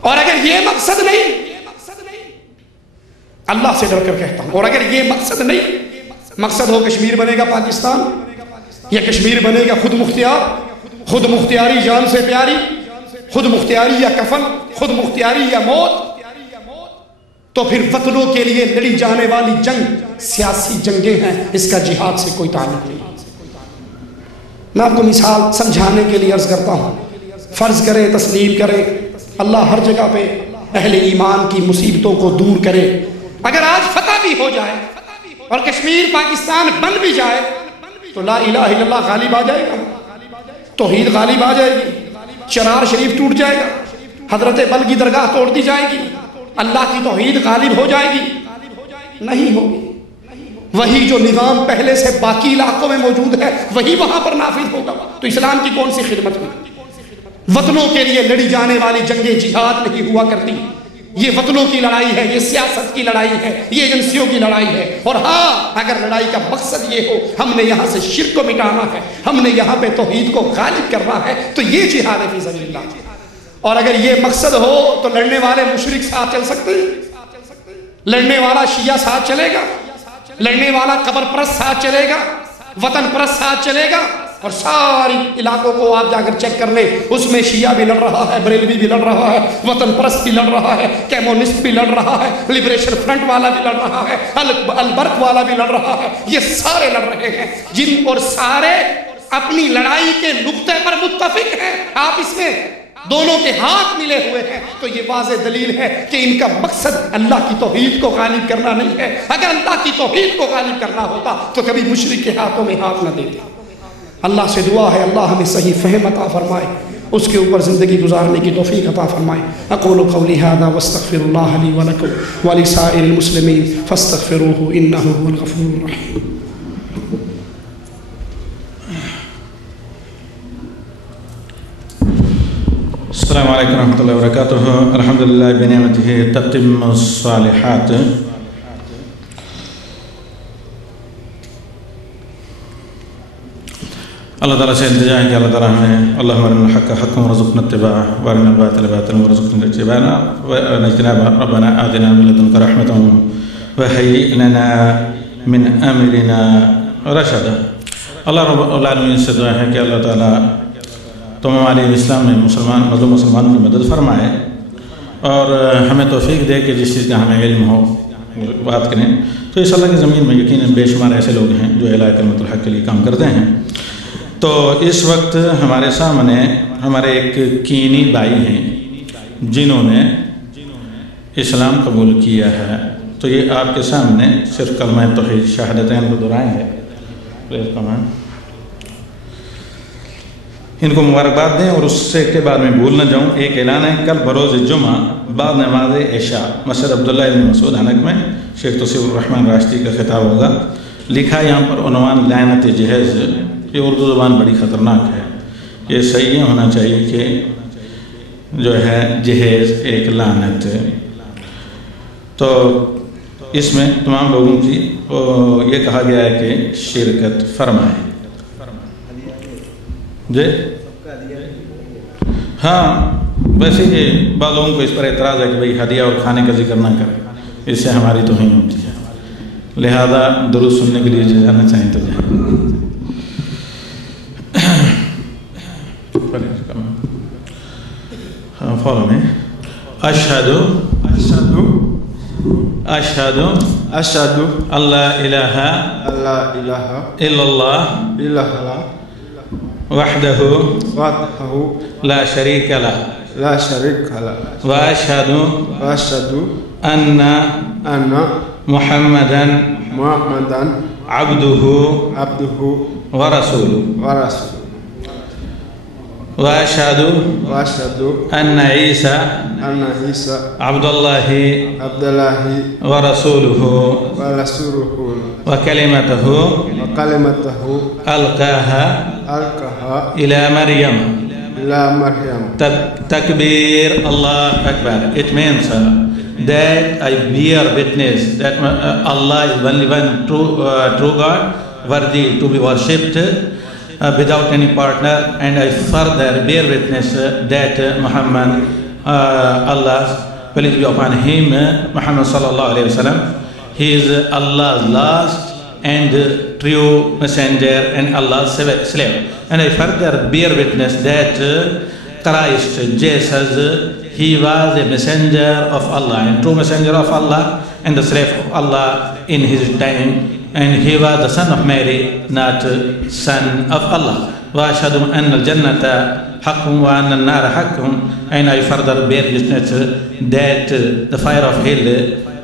اور اگر یہ مقصد نہیں، اللہ سے ڈر کر کہتا ہوں، اور اگر یہ مقصد نہیں، مقصد ہو کشمیر بنے گا پاکستان یا کشمیر بنے گا خود مختیار، خود مختیاری جان سے پیاری، خود مختیاری یا کفن، خود مختیاری یا موت، تو پھر وطنوں کے لیے لڑی جانے والی جنگ سیاسی جنگیں ہیں، اس کا جہاد سے کوئی تعلق نہیں۔ میں آپ کو مثال سمجھانے کے لیے عرض کرتا ہوں، فرض کریں، تسلیم کریں، اللہ ہر جگہ پہ اہل ایمان کی مصیبتوں کو دور کرے۔ اگر آج فتح بھی ہو جائے اور کشمیر پاکستان بن بھی جائے تو لا الہ الا اللہ غالب آ جائے گا، توحید غالب آ جائے گی، چنار شریف ٹوٹ جائے گا، حضرت بل کی درگاہ توڑ دی جائے گی، اللہ کی توحید غالب ہو جائے گی؟ نہیں ہوگی۔ وہی جو نظام پہلے سے باقی علاقوں میں موجود ہے وہی وہاں پر نافذ ہوگا۔ تو اسلام کی کون سی خدمت ہوئی؟ وطنوں کے لیے لڑی جانے والی جنگیں جہاد نہیں ہوا کرتی، یہ وطنوں کی لڑائی ہے، یہ سیاست کی لڑائی ہے، یہ ایجنسیوں کی لڑائی ہے۔ اور ہاں، اگر لڑائی کا مقصد یہ ہو ہم نے یہاں سے شرک کو مٹانا ہے، ہم نے یہاں پہ توحید کو غالب کرنا ہے، تو یہ جہاد فی سبیل اللہ۔ اور اگر یہ مقصد ہو تو لڑنے والے مشرک ساتھ چل سکتے ہیں؟ لڑنے والا شیعہ ساتھ چلے گا؟ لڑنے والا قبر پرست ساتھ چلے گا؟ وطن پرست ساتھ چلے گا؟ اور ساری علاقوں کو آپ جا کر چیک کر لیں، اس میں شیعہ بھی لڑ رہا ہے، بریلوی بھی لڑ رہا ہے، وطن پرست بھی لڑ رہا ہے، کیمونسٹ بھی لڑ رہا ہے، لبریشن فرنٹ والا بھی لڑ رہا ہے، البرق والا بھی لڑ رہا ہے، یہ سارے لڑ رہے ہیں جن اور سارے اپنی لڑائی کے نقطے پر متفق ہیں۔ آپ اس میں دونوں کے ہاتھ ملے ہوئے ہیں، تو یہ واضح دلیل ہے کہ ان کا مقصد اللہ کی توحید کو غالب کرنا نہیں ہے۔ اگر اللہ کی توحید کو غالب کرنا ہوتا تو کبھی مشرک کے ہاتھوں میں ہاتھ نہ دیتے۔ اللہ سے دعا ہے اللہ ہمیں صحیح فہم عطا فرمائے، اس کے اوپر زندگی گزارنے کی توفیق عطا فرمائے۔ اقول قولی ھذا واستغفر اللہ لی ولکم ولسائر المسلمین فاستغفروہ انہ هو الغفور الرحیم۔ السلام علیکم ورحمۃ اللہ وبرکاتہ۔ الحمدللہ بنعمتہ تتم الصالحات۔ اللہ تعالیٰ سے التجا ہے کہ اللہ تعالیٰ ہمیں اللہم ارنا الحق حقا ورزقنا اتباعہ وارنا الباطل باطلا ورزقنا اجتنابہ ربنا آتنا من لدنک رحمۃ وہیئ لنا من امرنا رشدا۔ اللہ رب العالمین سے دعا ہے کہ اللہ تعالیٰ تمام عالم اسلام میں مظلوم مسلمانوں کی مدد فرمائے اور ہمیں توفیق دے کہ جس چیز کا ہمیں علم ہو بات کریں۔ تو اس اللہ کی زمین میں یقیناً بے شمار ایسے لوگ ہیں جو اعلاء کلمۃ الحق کے لیے کام کرتے ہیں۔ تو اس وقت ہمارے سامنے ہمارے ایک کینی بھائی ہیں جنہوں نے اسلام قبول کیا ہے، تو یہ آپ کے سامنے صرف کلمہ توحید شہادتین کو دہرائیں گے۔ ان کو مبارکباد دیں اور اس سے کے بعد میں بھول نہ جاؤں، ایک اعلان ہے، کل بروز جمعہ بعد نماز عشاء مسجد عبداللہ ابن مسعود حنک میں شیخ توصیف الرحمن راشدی کا خطاب ہوگا۔ لکھا یہاں پر عنوان لعنت جہیز۔ یہ اردو زبان بڑی خطرناک ہے، یہ صحیح ہونا چاہیے کہ جو ہے جہیز ایک لعنت۔ تو اس میں تمام لوگوں کی یہ کہا گیا ہے کہ شرکت فرمائیں۔ جی ہاں، ویسے کہ بعض لوگوں کو اس پر اعتراض ہے کہ بھئی ہدیہ اور کھانے کا ذکر نہ کریں، اس سے ہماری توہین ہوتی ہے، لہذا درود سننے کے لیے جو جانا چاہیں تو جائیں۔ فالو میں اشہدو اللہ الہ الا اللہ وحدہ لا شریک لہ واشہد ان محمدن عبدہ ورسولہ واشہد ان عیسیٰ عبداللہ ورسولہ وکلمتہ القاہا الى مریم۔ تکبیر اللہ اکبر۔ It means that I bear witness that Allah is only one true God, worthy to be worshipped without any partner, and I further bear witness that Muhammad, Allah's peace be upon him, Muhammad sallallahu alayhi wa sallam, he is Allah's last and true messenger and Allah's slave. And I further bear witness that Christ Jesus, he was a messenger of Allah and true messenger of Allah and the slave of Allah in his time, and he was the son of Mary, not son of Allah. وَأَشْهَدُ أَنَّ الْجَنَّةَ حَقٌّ وَأَنَّ النَّارَ حَقٌّ. And I further bear witness that the fire of hell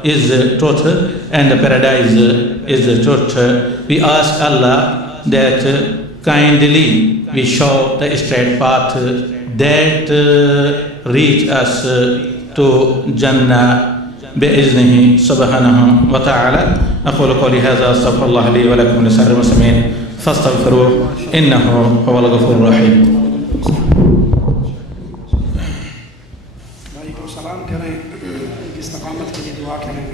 is truth and the paradise is the truth. We ask Allah that kindly we show the straight path that reach us to Jannah بإذنه سبحانه وتعالى. أقول قولي هذا أستغفر الله لي ولكم ولسائر المسلمين فاستغفروه إنه هو الغفور الرحيم. بھائی کو سلام کریں، استقامت کے لیے دعا کریں.